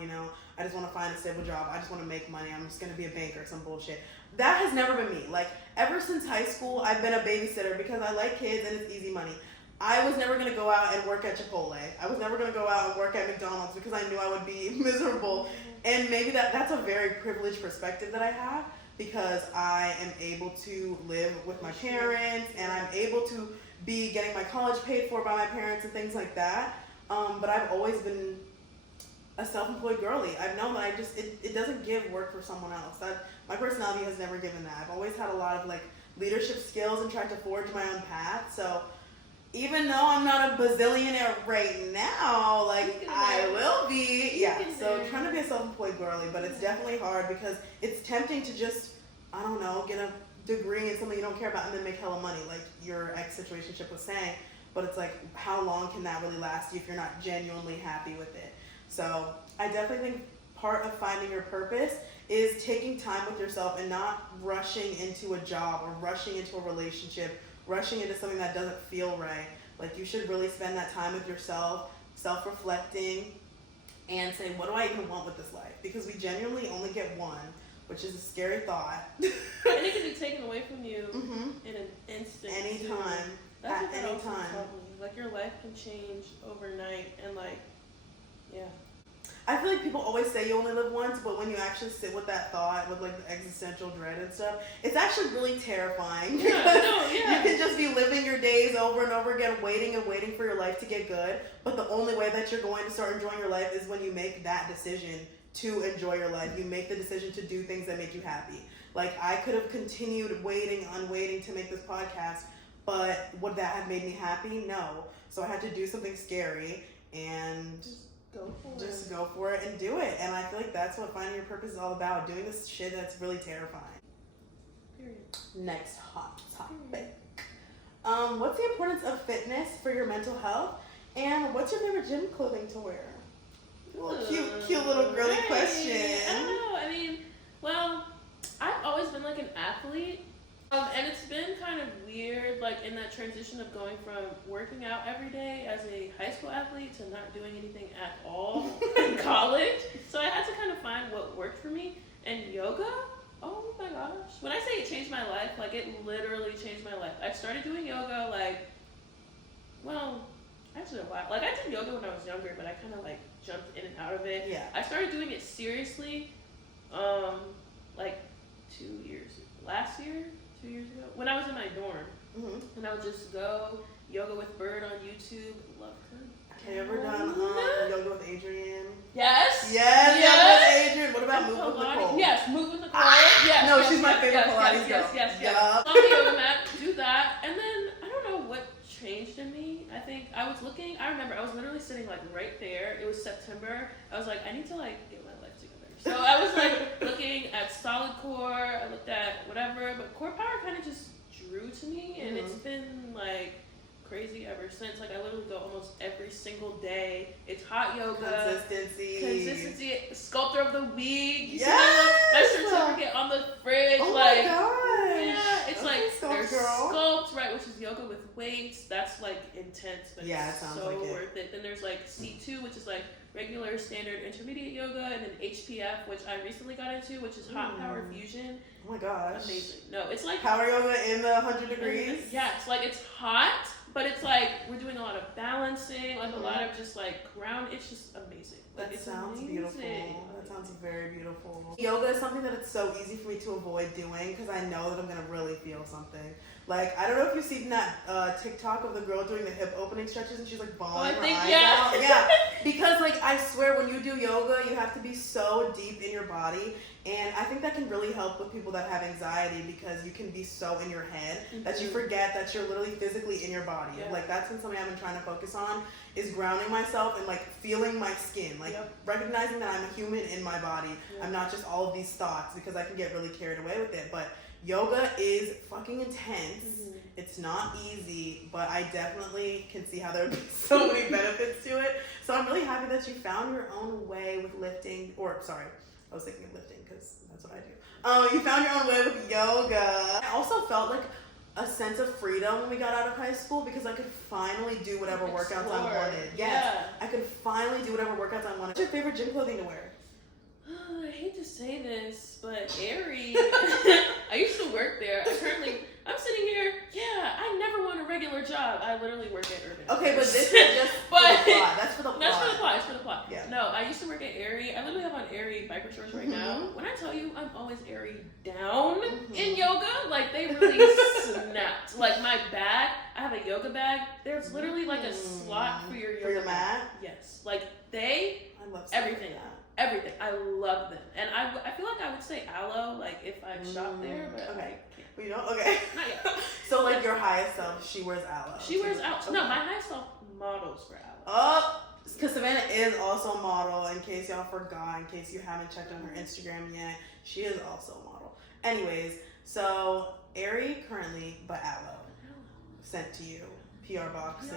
I just want to find a stable job, I just want to make money, I'm just going to be a banker, some bullshit. That has never been me. Like ever since high school I've been a babysitter because I like kids and it's easy money. I was never going to go out and work at Chipotle. I was never going to go out and work at McDonald's because I knew I would be miserable. And maybe that's a very privileged perspective that I have, because I am able to live with my parents and I'm able to be getting my college paid for by my parents and things like that. But I've always been a self-employed girly. I've known that it doesn't give work for someone else. My personality has never given that. I've always had a lot of like leadership skills and tried to forge my own path. So even though I'm not a bazillionaire right now, like I will be, so trying to be a self-employed girly, but it's definitely hard because it's tempting to just, I don't know, get a degree in something you don't care about and then make hella money, like your ex-situationship was saying, but it's like, how long can that really last you if you're not genuinely happy with it? So I definitely think part of finding your purpose is taking time with yourself and not rushing into a job or rushing into a relationship, rushing into something that doesn't feel right. Like you should really spend that time with yourself, self-reflecting, and say, what do I even want with this life? Because we genuinely only get one, which is a scary thought. And it can be taken away from you in an instant. Anytime. That's At any time. Like your life can change overnight, and like, yeah. I feel like people always say you only live once, but when you actually sit with that thought, with like the existential dread and stuff, it's actually really terrifying. Yeah, You can just be living your days over and over again, waiting and waiting for your life to get good. But the only way that you're going to start enjoying your life is when you make that decision to enjoy your life. You make the decision to do things that make you happy. Like, I could have continued waiting to make this podcast, but would that have made me happy? No. So I had to do something scary and just go for it and do it. And I feel like that's what finding your purpose is all about. Doing this shit that's really terrifying. Period. Next hot topic. What's the importance of fitness for your mental health? And what's your favorite gym clothing to wear? Well, cute little girly question. I don't know. I mean, well, I've always been like an athlete. And it's been kind of weird, like in that transition of going from working out every day as a high school athlete to not doing anything at all in college. So I had to kind of find what worked for me. And yoga, oh my gosh. When I say it changed my life, like it literally changed my life. I started doing yoga actually a while. Like I did yoga when I was younger, but I kind of like jumped in and out of it. Yeah. I started doing it seriously, like 2 years ago, when I was in my dorm, and I would just go yoga with Bird on YouTube. Love her. Have you ever done yoga with Adrian? Yes. With Adrian. What about Move with Nicole? Yes, Move with Nicole. She's my favorite Pilates girl. Yes. On the yoga mat, do that, and then I don't know what changed in me. I think I remember I was literally sitting like right there. It was September. I was like, I need to like get my life together. So I was like looking at solid core. I looked at whatever, but core power kind of just drew to me, and it's been like crazy ever since. Like I literally go almost every single day. It's hot yoga. Consistency. Sculptor of the week. You see my certificate on the fridge. Oh like, my gosh. yeah, it's like there's girl. sculpt, right, which is yoga with weights. That's like intense, but it's so like worth it. Then there's like C2, which is like regular, standard, intermediate yoga, and then HPF, which I recently got into, which is hot power fusion. Oh my gosh. Amazing. No, it's like power yoga in the 100 degrees. Yeah, it's like it's hot, but it's like we're doing a lot of balancing, like a lot of just like ground. It's just amazing. Like, That it's sounds amazing. beautiful. That sounds very beautiful. Yoga is something that it's so easy for me to avoid doing because I know that I'm gonna really feel something. Like, I don't know if you've seen that TikTok of the girl doing the hip opening stretches and she's like bawling her eyes out. Yeah, because like I swear when you do yoga, you have to be so deep in your body. And I think that can really help with people that have anxiety because you can be so in your head that you forget that you're literally physically in your body. Yeah. Like that's been something I've been trying to focus on is grounding myself and like feeling my skin, like recognizing that I'm a human in my body. I'm not just all of these thoughts because I can get really carried away with it. But yoga is fucking intense. It's not easy, but I definitely can see how there would be so many benefits to it. So I'm really happy that you found your own way with lifting, I was thinking of lifting because that's what I do. You found your own way with yoga. I also felt like a sense of freedom when we got out of high school because I could finally do whatever workouts I wanted. Yes, I could finally do whatever workouts I wanted. What's your favorite gym clothing to wear? I hate to say this, but Aerie. I used to work there. I'm sitting here. Yeah, I never want a regular job. I literally work at Urban. Okay, but this is just for the plot. That's for the plot. That's for the plot. Yeah. No, I used to work at Aerie. I literally have on Aerie biker shorts right now. When I tell you, I'm always Aerie down in yoga. Like they really snapped. Like my bag, I have a yoga bag. There's literally like a slot for your yoga mat. Yes, like I love everything. Everything. I love them. And I feel like I would say aloe, like if I shop there, but I can't. Well, you don't? Okay. Not yet. So like your highest self, she wears aloe. She wears aloe. Okay. No, my highest self models for aloe. Oh, because Savannah is also a model, in case y'all forgot, in case you haven't checked on her Instagram yet. She is also a model. Anyways, so Aerie currently, but aloe. Sent to you. PR boxes,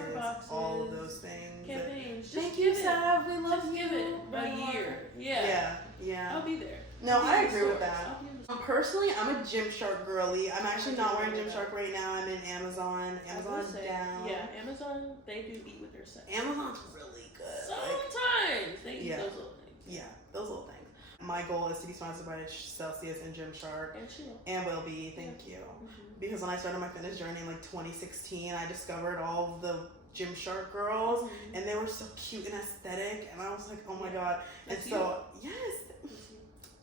all of those things. Campaigns. Thank you, Sav. We love you. Just give it a year. Yeah. Yeah. I'll be there. No, I agree with that. Personally, I'm a Gymshark girly. I'm actually not wearing Gymshark right now. I'm in Amazon. Amazon's down. Yeah, Amazon, they do eat with their set. Amazon's really good. Sometimes they eat those little things. Yeah, those little things. my goal is to be sponsored by Celsius and Gymshark. And chill. And Will Be, thank you. Because when I started my fitness journey in like 2016, I discovered all of the Gymshark girls, and they were so cute and aesthetic, and I was like, oh my god. And so, yes,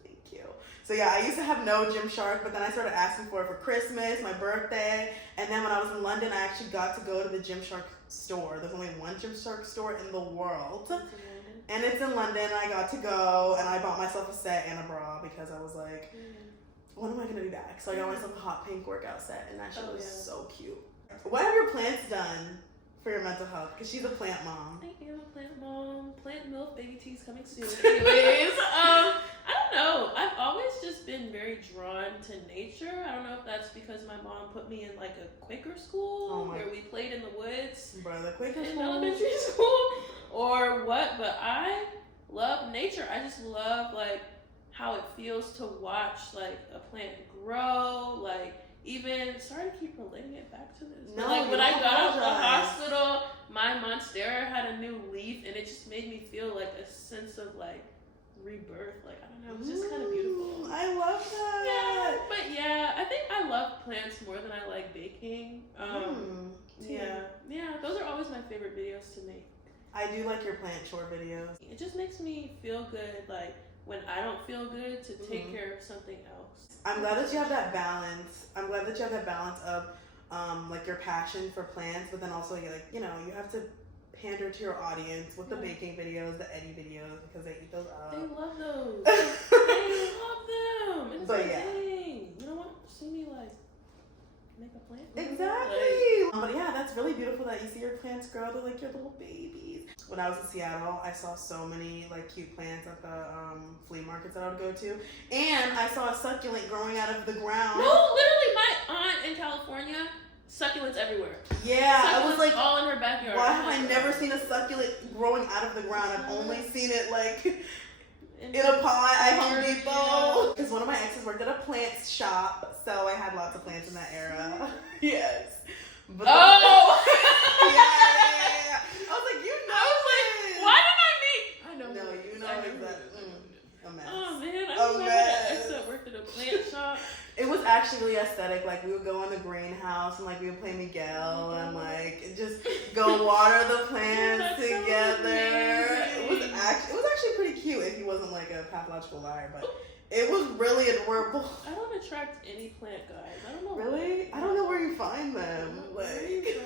thank you. So yeah, I used to have no Gymshark, but then I started asking for it for Christmas, my birthday, and then when I was in London, I actually got to go to the Gymshark store. There's only one Gymshark store in the world. And it's in London, and I got to go, and I bought myself a set and a bra because I was like, when am I going to be back? So I got myself a hot pink workout set, and that shit was so cute. What have your plants done for your mental health? Because she's a plant mom. I am a plant mom. Plant milk, baby teas coming soon. Anyways, I don't know. I've always just been very drawn to nature. I don't know if that's because my mom put me in like a Quaker school where we played in the woods. Brother, Quaker in school. Elementary school or what, but I love nature. I just love like how it feels to watch like a plant grow, like even, sorry to keep relating it back to this, but like when I got out of the hospital, my monstera had a new leaf, and it just made me feel like a sense of like rebirth. Like, I don't know, it was just kind of beautiful. I love that. Yeah, but yeah, I think I love plants more than I like baking. Yeah, those are always my favorite videos to make. I do like your plant chore videos. It just makes me feel good, like when I don't feel good, to take care of something else. I'm glad that you have that balance. I'm glad that you have that balance of like your passion for plants, but then also like, you know, you have to pander to your audience with the baking videos, the Eddie videos, because they eat those up. They love those. They love them. And it's But like, yeah. dang, you don't want to see me like make a plant? Exactly. But yeah, that's really beautiful that you see your plants grow to like your little babies. When I was in Seattle, I saw so many like cute plants at the flea markets that I would go to, and I saw a succulent growing out of the ground. No, literally, my aunt in California, succulents everywhere. Yeah, Succulents I was like, all in her backyard. why have I never seen a succulent growing out of the ground? I've only seen it like in a pot at Home Depot. Because one of my exes worked at a plant shop, so I had lots of plants in that era. Yes. But yeah. I was like, you know. I was like, why did I meet? I know. No, you know exactly. A mess. Oh man, I just had an ex that worked at a plant shop. It was actually really aesthetic. Like, we would go in the greenhouse and like we would play Miguel and like just go water the plants together. So It was actually pretty cute if he wasn't like a pathological liar, but it was really adorable. I don't attract any plant guys. I don't know. Really? I don't know where you find them. Like,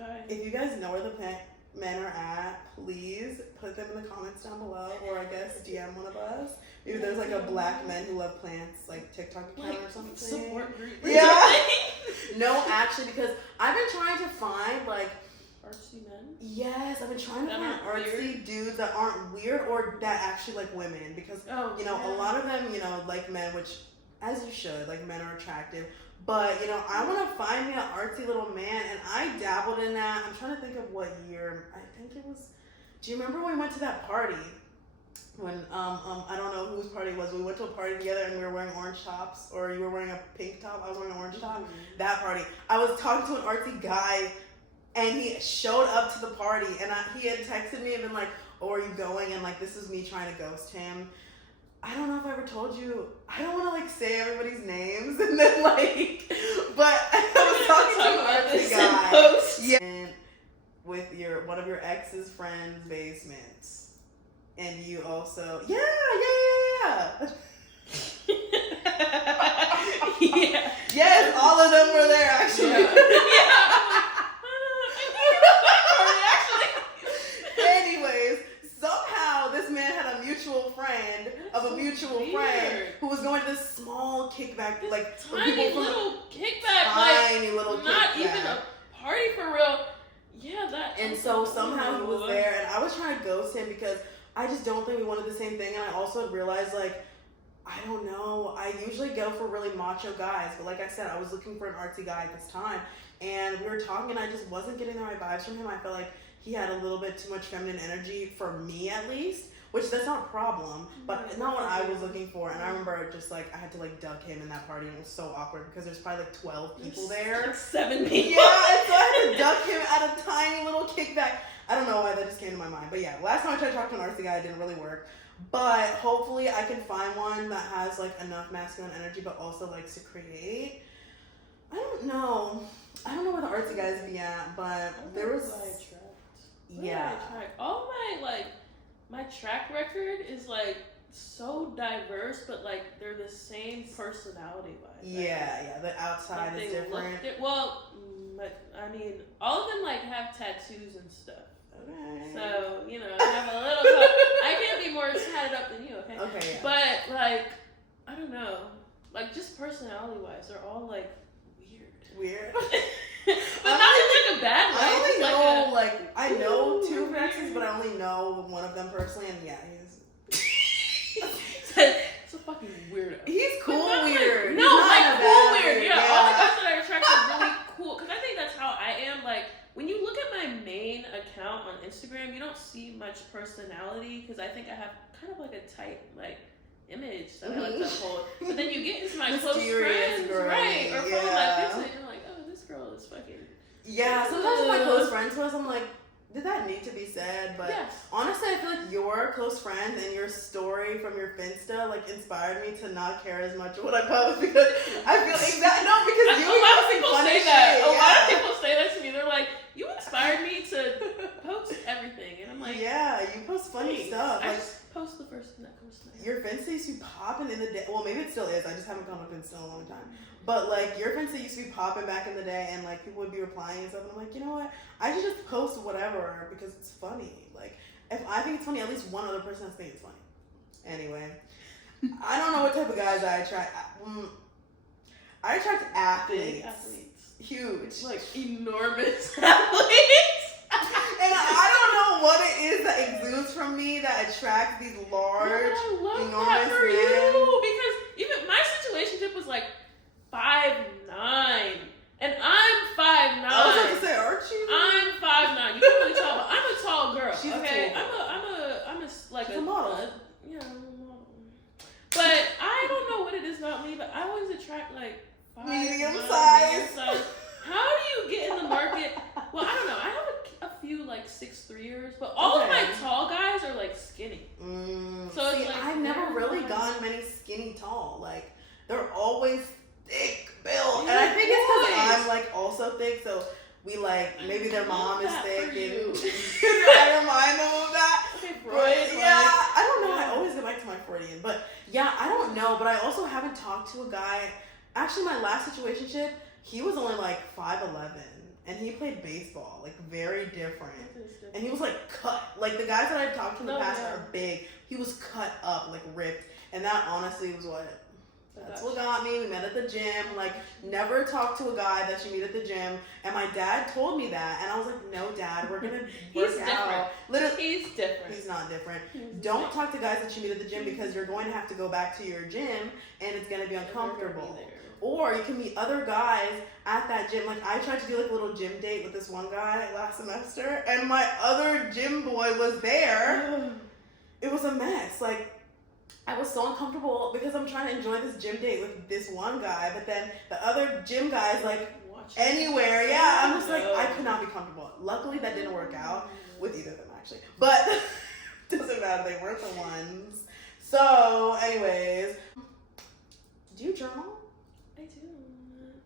Like, if you guys know where the plant men are at, please put them in the comments down below, or I guess DM one of us. Maybe there's like a black men who love plants, like TikTok account or something. Support group. Yeah. No, actually, because I've been trying to find like artsy men. Yes, I've been trying to That find artsy dudes that aren't weird or that actually like women, because you know a lot of them, you know, like men, which as you should, like men are attractive. But, you know, I want to find me an artsy little man, and I dabbled in that. I'm trying to think of what year. I think it was, do you remember when we went to that party? When, I don't know whose party it was. We went to a party together, and we were wearing orange tops, or you were wearing a pink top. I was wearing an orange top. That party. I was talking to an artsy guy, and he showed up to the party, and he had texted me and been like, oh, are you going? And, like, this is me trying to ghost him. I don't know if I ever told you. I don't want to like say everybody's names and then like, but I was talking to an artsy guy. Yeah. And with one of your ex's friend's basements, and you also yeah. Yeah. Yes, all of them were there actually. Anyways, somehow this man had a mutual friend of a mutual friend who was going to this small kickback, this like tiny little kickback, tiny little not kickback. even a party for real. Yeah, that. And so somehow he was there, and I was trying to ghost him because I just don't think we wanted the same thing. And I also realized, like, I don't know. I usually go for really macho guys, but like I said, I was looking for an artsy guy at this time, and we were talking, and I just wasn't getting the right vibes from him. I felt like he had a little bit too much feminine energy for me, at least. Which that's not a problem, but it's not what I was looking for. And I remember just like I had to like duck him in that party, and it was so awkward because there's probably like 12 people there. Like 7 people. Yeah, and so I had to duck him at a tiny little kickback. I don't know why that just came to my mind. But yeah, last time I tried to talk to an artsy guy, it didn't really work. But hopefully I can find one that has like enough masculine energy but also likes to create. I don't know where the artsy guys be at, but there was all my track record is like so diverse, but like they're the same personality wise. Yeah, the outside is different. I mean, all of them like have tattoos and stuff. Okay. So, you know, I have a little I can't be more tatted up than you, okay? Okay, yeah. But like, I don't know. Like just personality wise, they're all like weird. But not in like a bad way. I only know I know two of exes, but I only know one of them personally, and yeah, he's it's a fucking weirdo. He's cool weird. No, like cool weird. Yeah, all the guys that I attract are really cool. Because I think that's how I am. Like when you look at my main account on Instagram, you don't see much personality because I think I have kind of like a tight like image that I like to hold. But then you get into my close friends, right? Or follow my picture, and you're like, oh, this girl is fucking. Yeah, sometimes with my close friends post, I'm like, did that need to be said? But honestly, I feel like your close friends and your story from your Finsta like inspired me to not care as much what I post because I feel because you a lot of people say that. A lot of people say that to me. They're like, you inspired me to post everything, and I'm like, yeah, you post funny stuff. I just post the first thing that comes to mind. Your Finsta used to be popping in the day. Well, maybe it still is. I just haven't gone up Finsta in a long time. But like your Finsta used to be popping back in the day, and like people would be replying and stuff. And I'm like, you know what? I should just post whatever because it's funny. Like if I think it's funny, at least one other person has to think it's funny. Anyway, I don't know what type of guys I attract. I attract athletes. Huge, like enormous athletes. And I don't know what it is that exudes from me that attracts these large, enormous for men. You because even my situationship was like 5'9", and I'm 5'9". I was about to say, aren't you? I'm 5'9". You can't really tell, but I'm a tall girl. She's okay, a tall girl. I'm a like She's a model. Yeah, I'm a model. But I don't know what it is about me, but I always attract like medium size. How do you get in the market? Well, I don't know. I have a few like 6'3"ers, but all of my tall guys are like skinny. So it's like I've never really gotten many skinny tall. Like they're always thick built, and I think it's because I'm like also thick. So we like maybe their mom is thick, and I remind them of that. But yeah, I don't know. I always go back to my Freudian, but yeah, I don't know. But I also haven't talked to a guy. Actually, my last situationship, he was only like 5'11", and he played baseball, like very different. And he was like cut. Like the guys that I've talked to in the past are big. He was cut up, like ripped, and that honestly was that's what got me. We met at the gym. Like never talk to a guy that you meet at the gym. And my dad told me that, and I was like, no, Dad, we're gonna work out. Literally, he's different. He's not different. Don't talk to guys that you meet at the gym because you're going to have to go back to your gym, and it's gonna be uncomfortable. Or you can meet other guys at that gym. Like I tried to do like a little gym date with this one guy last semester, and my other gym boy was there. It was a mess. Like I was so uncomfortable because I'm trying to enjoy this gym date with this one guy, but then the other gym guy's like anywhere. Yeah, I'm just like I could not be comfortable. Luckily that didn't work out with either of them actually, but doesn't matter. They weren't the ones. So, anyways, do you journal? I do.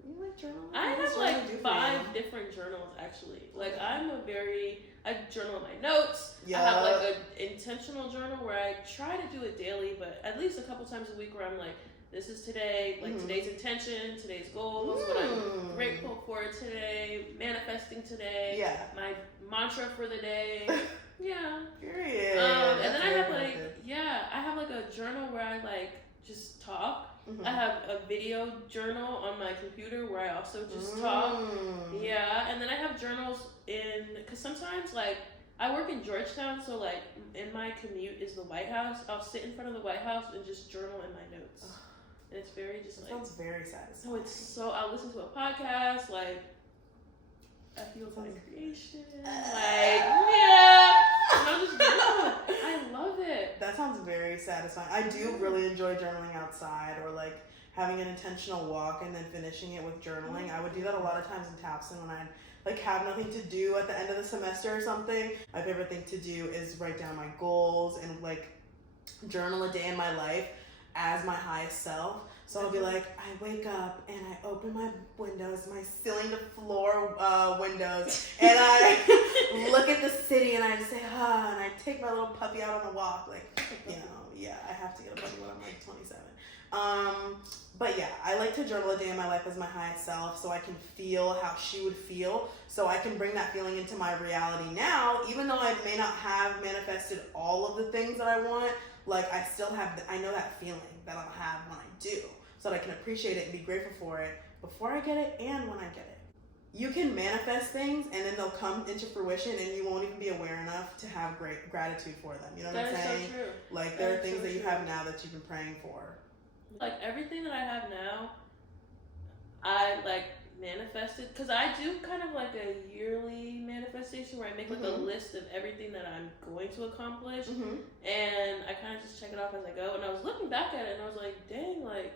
You like journaling? I have like 5 different journals actually. Like I journal my notes. I have like an intentional journal where I try to do it daily, but at least a couple times a week where I'm like, this is today, like today's intention, today's goals, what I'm grateful for today, manifesting today, my mantra for the day. Yeah. Period. And then I have I have like a journal where I like just talk. I have a video journal on my computer where I also just talk. Yeah, and then I have journals because sometimes like I work in Georgetown, so like in my commute is the White House. I'll sit in front of the White House and just journal in my notes. And it's very just like. Sounds very satisfying. I'll listen to a podcast, like I feel my creation. Like, yeah. And I'll just journal. I love it. That sounds very satisfying. I do really enjoy journaling outside or like having an intentional walk and then finishing it with journaling. I would do that a lot of times in Tapson when I like have nothing to do at the end of the semester or something. My favorite thing to do is write down my goals and like journal a day in my life as my highest self. So I'll be like, I wake up and I open my windows, my ceiling to floor windows, and I look at the city and I say, and I take my little puppy out on a walk. Like, you know, yeah, I have to get a puppy when I'm like 27. But yeah, I like to journal a day in my life as my highest self so I can feel how she would feel, so I can bring that feeling into my reality now, even though I may not have manifested all of the things that I want. Like, I still have, I know that feeling that I'll have when I do, so that I can appreciate it and be grateful for it before I get it and when I get it. You can manifest things and then they'll come into fruition and you won't even be aware enough to have great gratitude for them. You know what I'm saying? So true. Like, there are things that you have now that you've been praying for. Like, everything that I have now, I, like, manifested, because I do kind of like a yearly manifestation where I make like a list of everything that I'm going to accomplish, and I kind of just check it off as I go. And I was looking back at it and I was like, dang, like,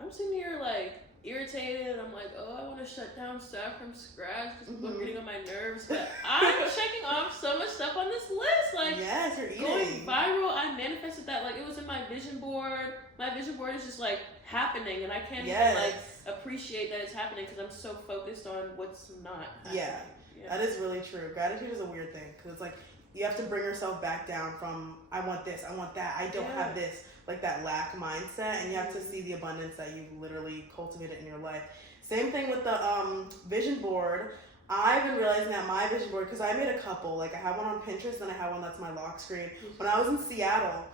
I'm sitting here like irritated. I'm like, I want to shut down Staff from Scratch because people are getting on my nerves, but I'm checking off so much stuff on this list. Like, yes, you're eating. Going viral, I manifested that. Like, it was in my vision board. My vision board is just like happening, and I can't even like appreciate that it's happening because I'm so focused on what's not happening. Yeah, that is really true. Gratitude is a weird thing because it's like you have to bring yourself back down from I want this, I want that, I don't have this, like that lack mindset, and you have to see the abundance that you've literally cultivated in your life. Same thing with the vision board. I've been realizing that my vision board, because I made a couple, like I have one on Pinterest and I have one that's my lock screen. When I was in Seattle,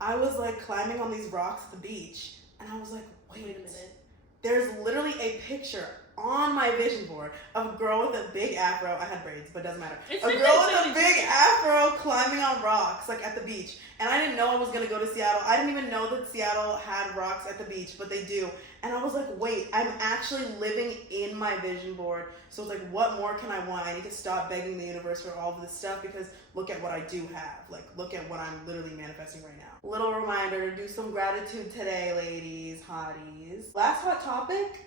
I was like climbing on these rocks at the beach, and I was like, wait a minute. There's literally a picture on my vision board of a girl with a big afro. I had braids, but it doesn't matter. A girl with a big afro climbing on rocks, like at the beach. And I didn't know I was going to go to Seattle. I didn't even know that Seattle had rocks at the beach, but they do. And I was like, wait, I'm actually living in my vision board. So it's like, what more can I want? I need to stop begging the universe for all of this stuff because look at what I do have. Like, look at what I'm literally manifesting right now. Little reminder to do some gratitude today, ladies, hotties. Last hot topic,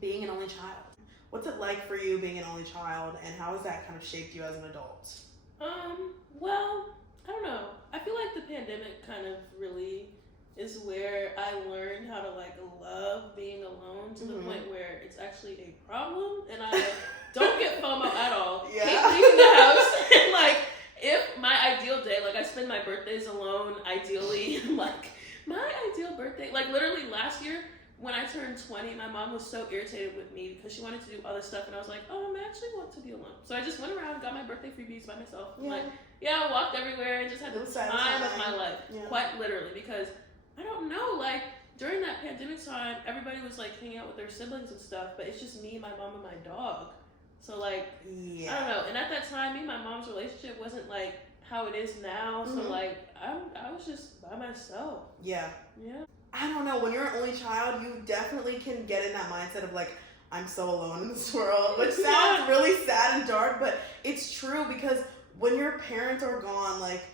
being an only child. What's it like for you being an only child, and how has that kind of shaped you as an adult? Well, I don't know. I feel like the pandemic kind of really is where I learned how to like love being alone to the point where it's actually a problem, and I don't get FOMO at all. Hate leaving the house. And like, if my ideal day, like I spend my birthdays alone, ideally, like my ideal birthday, like literally last year when I turned 20, my mom was so irritated with me because she wanted to do other stuff, and I was like, I actually want to be alone. So I just went around, got my birthday freebies by myself. Like, I walked everywhere and just had the time of my life, quite literally, because I don't know, like, during that pandemic time, everybody was, like, hanging out with their siblings and stuff, but it's just me, my mom, and my dog. So, like, I don't know. And at that time, me and my mom's relationship wasn't, like, how it is now. So, like, I was just by myself. Yeah. I don't know. When you're an only child, you definitely can get in that mindset of, like, I'm so alone in this world, which sounds really sad and dark, but it's true because when your parents are gone, like,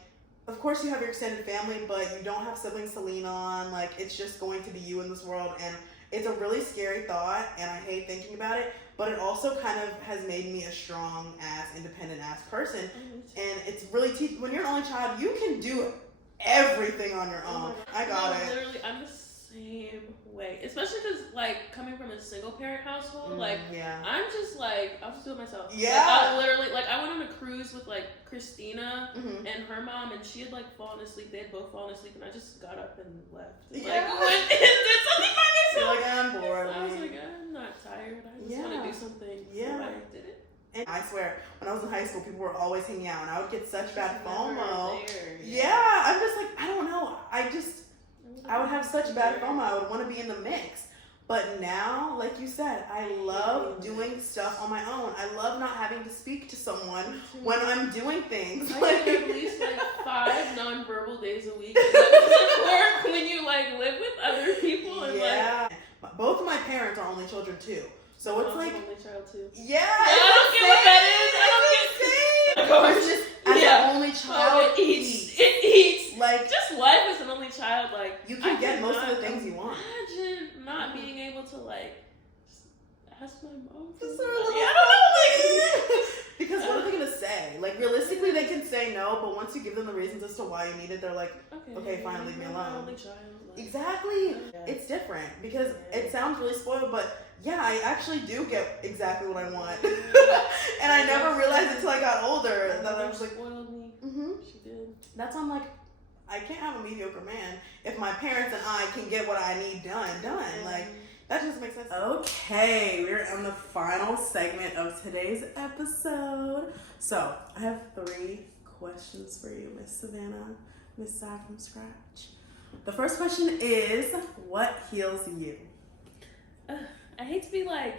of course you have your extended family, but you don't have siblings to lean on. Like, it's just going to be you in this world, and it's a really scary thought, and I hate thinking about it, but it also kind of has made me a strong-ass, independent-ass person, and it's really, when you're an only child, you can do everything on your own. I got it. Literally, I'm the same way, especially because, like, coming from a single-parent household, I'm just, like, I'll just do it myself. Like, I literally, like, I went on a cruise with, like, Christina and her mom, and she had, like, fallen asleep. They had both fallen asleep, and I just got up and left. Like, went and did something by myself. You're like, I'm bored. I was like, I'm not tired. I just want to do something. So I did it. And I swear, when I was in high school, people were always hanging out, and I would get such bad FOMO. I'm just like, I don't know. I would have such bad FOMO. I would want to be in the mix. But now, like you said, I love doing stuff on my own. I love not having to speak to someone when I'm doing things. I like, at least like 5 nonverbal days a week. That doesn't work when you like live with other people. And like, both of my parents are only children too. So it's like only child too. I don't get what that is. I don't get. As an only child, it eats. Like, just life as an only child, like, you can get most of the things you want. Imagine not to like just ask my mom for Just money. sort of I don't know, like because what are they gonna say? Like realistically, they can say no, but once you give them the reasons as to why you need it, they're like, okay, fine, leave me you're my alone. only child, like, Exactly. yeah. It's different because Yeah. it sounds really spoiled, but yeah, I actually do get exactly what I want, Yeah. and I never realized until I got older My that I mom was like, spoiled me. mm-hmm. She did. That's why I'm like, I can't have a mediocre man if my parents and I can get what I need done. Like, that just makes sense. Okay, we're on the final segment of today's episode. So, I have 3 questions for you, Miss Savannah, Miss Sav from Scratch. The first question is, what heals you? I hate to be like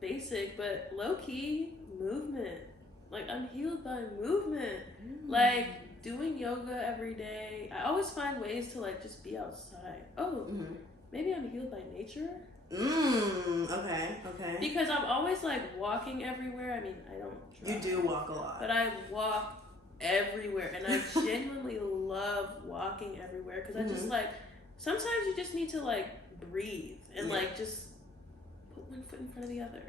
basic, but low key movement. Like I'm healed by movement. Like doing yoga every day. I always find ways to like just be outside. Oh, maybe I'm healed by nature. Okay. Because I'm always like walking everywhere. I mean, I don't drive, You do walk a lot. but I walk everywhere, and I genuinely love walking everywhere because I just like sometimes you just need to like breathe and like just put one foot in front of the other.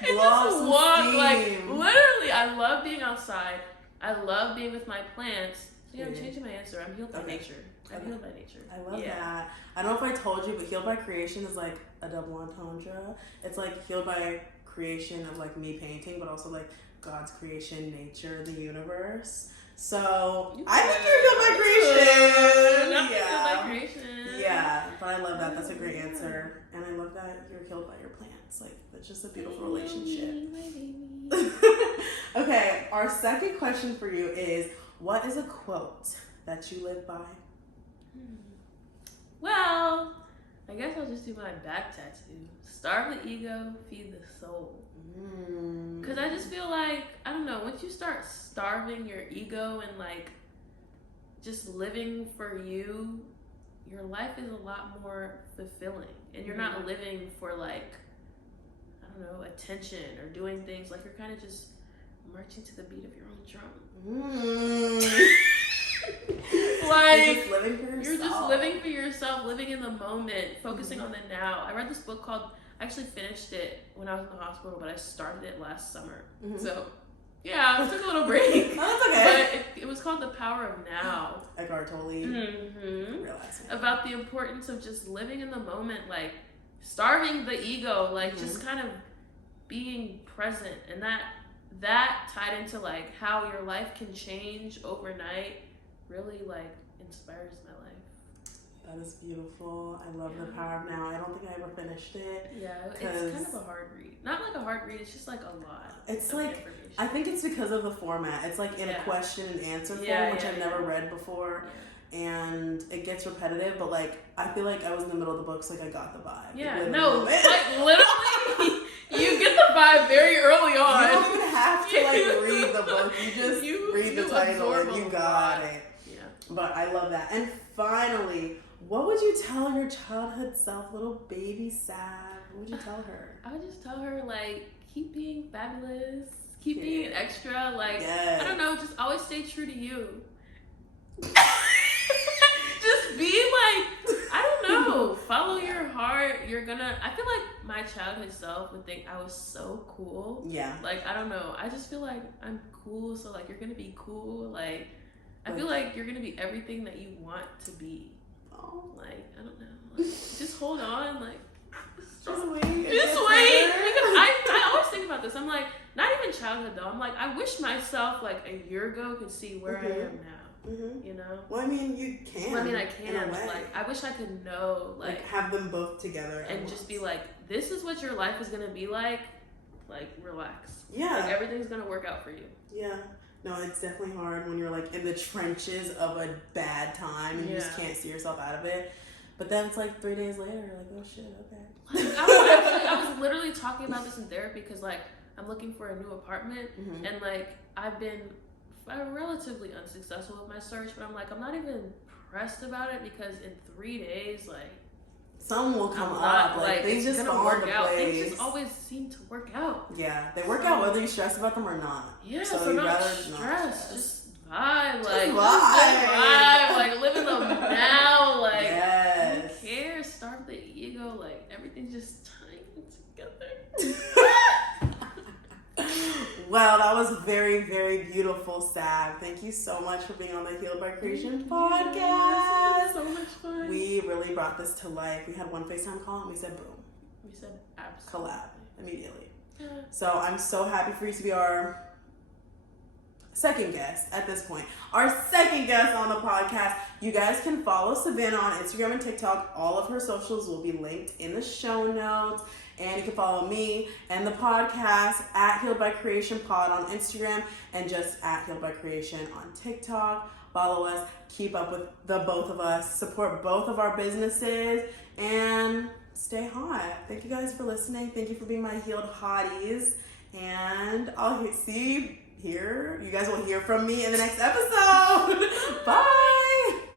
And just walk, like literally. I love being outside. I love being with my plants. So yeah, I'm changing my answer. I'm healed by nature. I'm healed by nature. I love that. I don't know if I told you, but healed by creation is like a double entendre. It's like healed by creation of like me painting, but also like God's creation, nature, the universe. So I think you're healed by creation. Healed by creation. Yeah, but I love that. That's a great answer, and I love that you're healed by your plants. Like that's just a beautiful relationship. Okay, our second question for you is, what is a quote that you live by? Well, I guess I'll just do my back tattoo. Starve the ego, feed the soul. Because I just feel like, I don't know, once you start starving your ego and like just living for you, your life is a lot more fulfilling. And you're not living for like, I don't know, attention or doing things. Like you're kind of just marching to the beat of your own drum. Like you're just living for yourself. You're just living for yourself, living in the moment, focusing on the now. I read this book called, I actually finished it when I was in the hospital, but I started it last summer. So yeah, I took a little break. That's okay. But it was called The Power of Now. Eckhart Tolle. Realizing. About the importance of just living in the moment, like starving the ego, like just kind of being present. And that tied into like how your life can change overnight really like inspires my life. That is beautiful. I love The Power of Now. I don't think I ever finished it. Yeah, it's kind of a hard read. Not like a hard read, it's just like a lot. It's like, I think it's because of the format. It's like in a question and answer form, which I've never read before. And it gets repetitive, but like I feel like I was in the middle of the book, so like I got the vibe. Yeah, like literally you get the vibe very early on. You don't even have to like read the book. You just read the title and you got it. Yeah. But I love that. And finally, what would you tell your childhood self, little baby Sav? What would you tell her? I would just tell her like keep being fabulous, keep being extra, like I don't know, just always stay true to you. Just be like, I don't know, follow your heart. You're gonna, I feel like my childhood self would think I was so cool. Yeah. Like, I don't know. I just feel like I'm cool. So like, you're gonna be cool. Like, I feel like you're gonna be everything that you want to be. Oh. Like, I don't know. Like, just hold on. Like, just wait. Just wait. Because I always think about this. I'm like, not even childhood though. I'm like, I wish myself like a year ago could see where I am now. You know? Well, I mean, you can. Well, I mean, I can. Like, I wish I could know, like have them both together and just be like, this is what your life is gonna be like. Like, relax. Yeah. Like, everything's gonna work out for you. Yeah. No, it's definitely hard when you're like in the trenches of a bad time and you just can't see yourself out of it. But then it's like 3 days later, you're like, oh shit, okay. Like, I was literally talking about this in therapy because like I'm looking for a new apartment and like I've been relatively unsuccessful with my search, but I'm like, I'm not even pressed about it because in 3 days, like some will come up. Like things just fall into place. Things just always seem to work out. Yeah, they work out whether you stress about them or not. Yeah, so you'd not rather stress. Just vibe, like vibe, like live in the now, like yes. who cares? Starve the ego, like and just tying it together. Well, that was very, very beautiful, Sav. Thank you so much for being on the Healed by Creation podcast. So much fun. We really brought this to life. We had one FaceTime call and we said boom. We said absolutely. Collab immediately. So I'm so happy for you to be our second guest at this point. Our second guest on the podcast. You guys can follow Savannah on Instagram and TikTok. All of her socials will be linked in the show notes. And you can follow me and the podcast at Healed by Creation Pod on Instagram and just at Healed by Creation on TikTok. Follow us, keep up with the both of us, support both of our businesses, and stay hot. Thank you guys for listening. Thank you for being my healed hotties. And I'll see you here. You guys will hear from me in the next episode. Bye.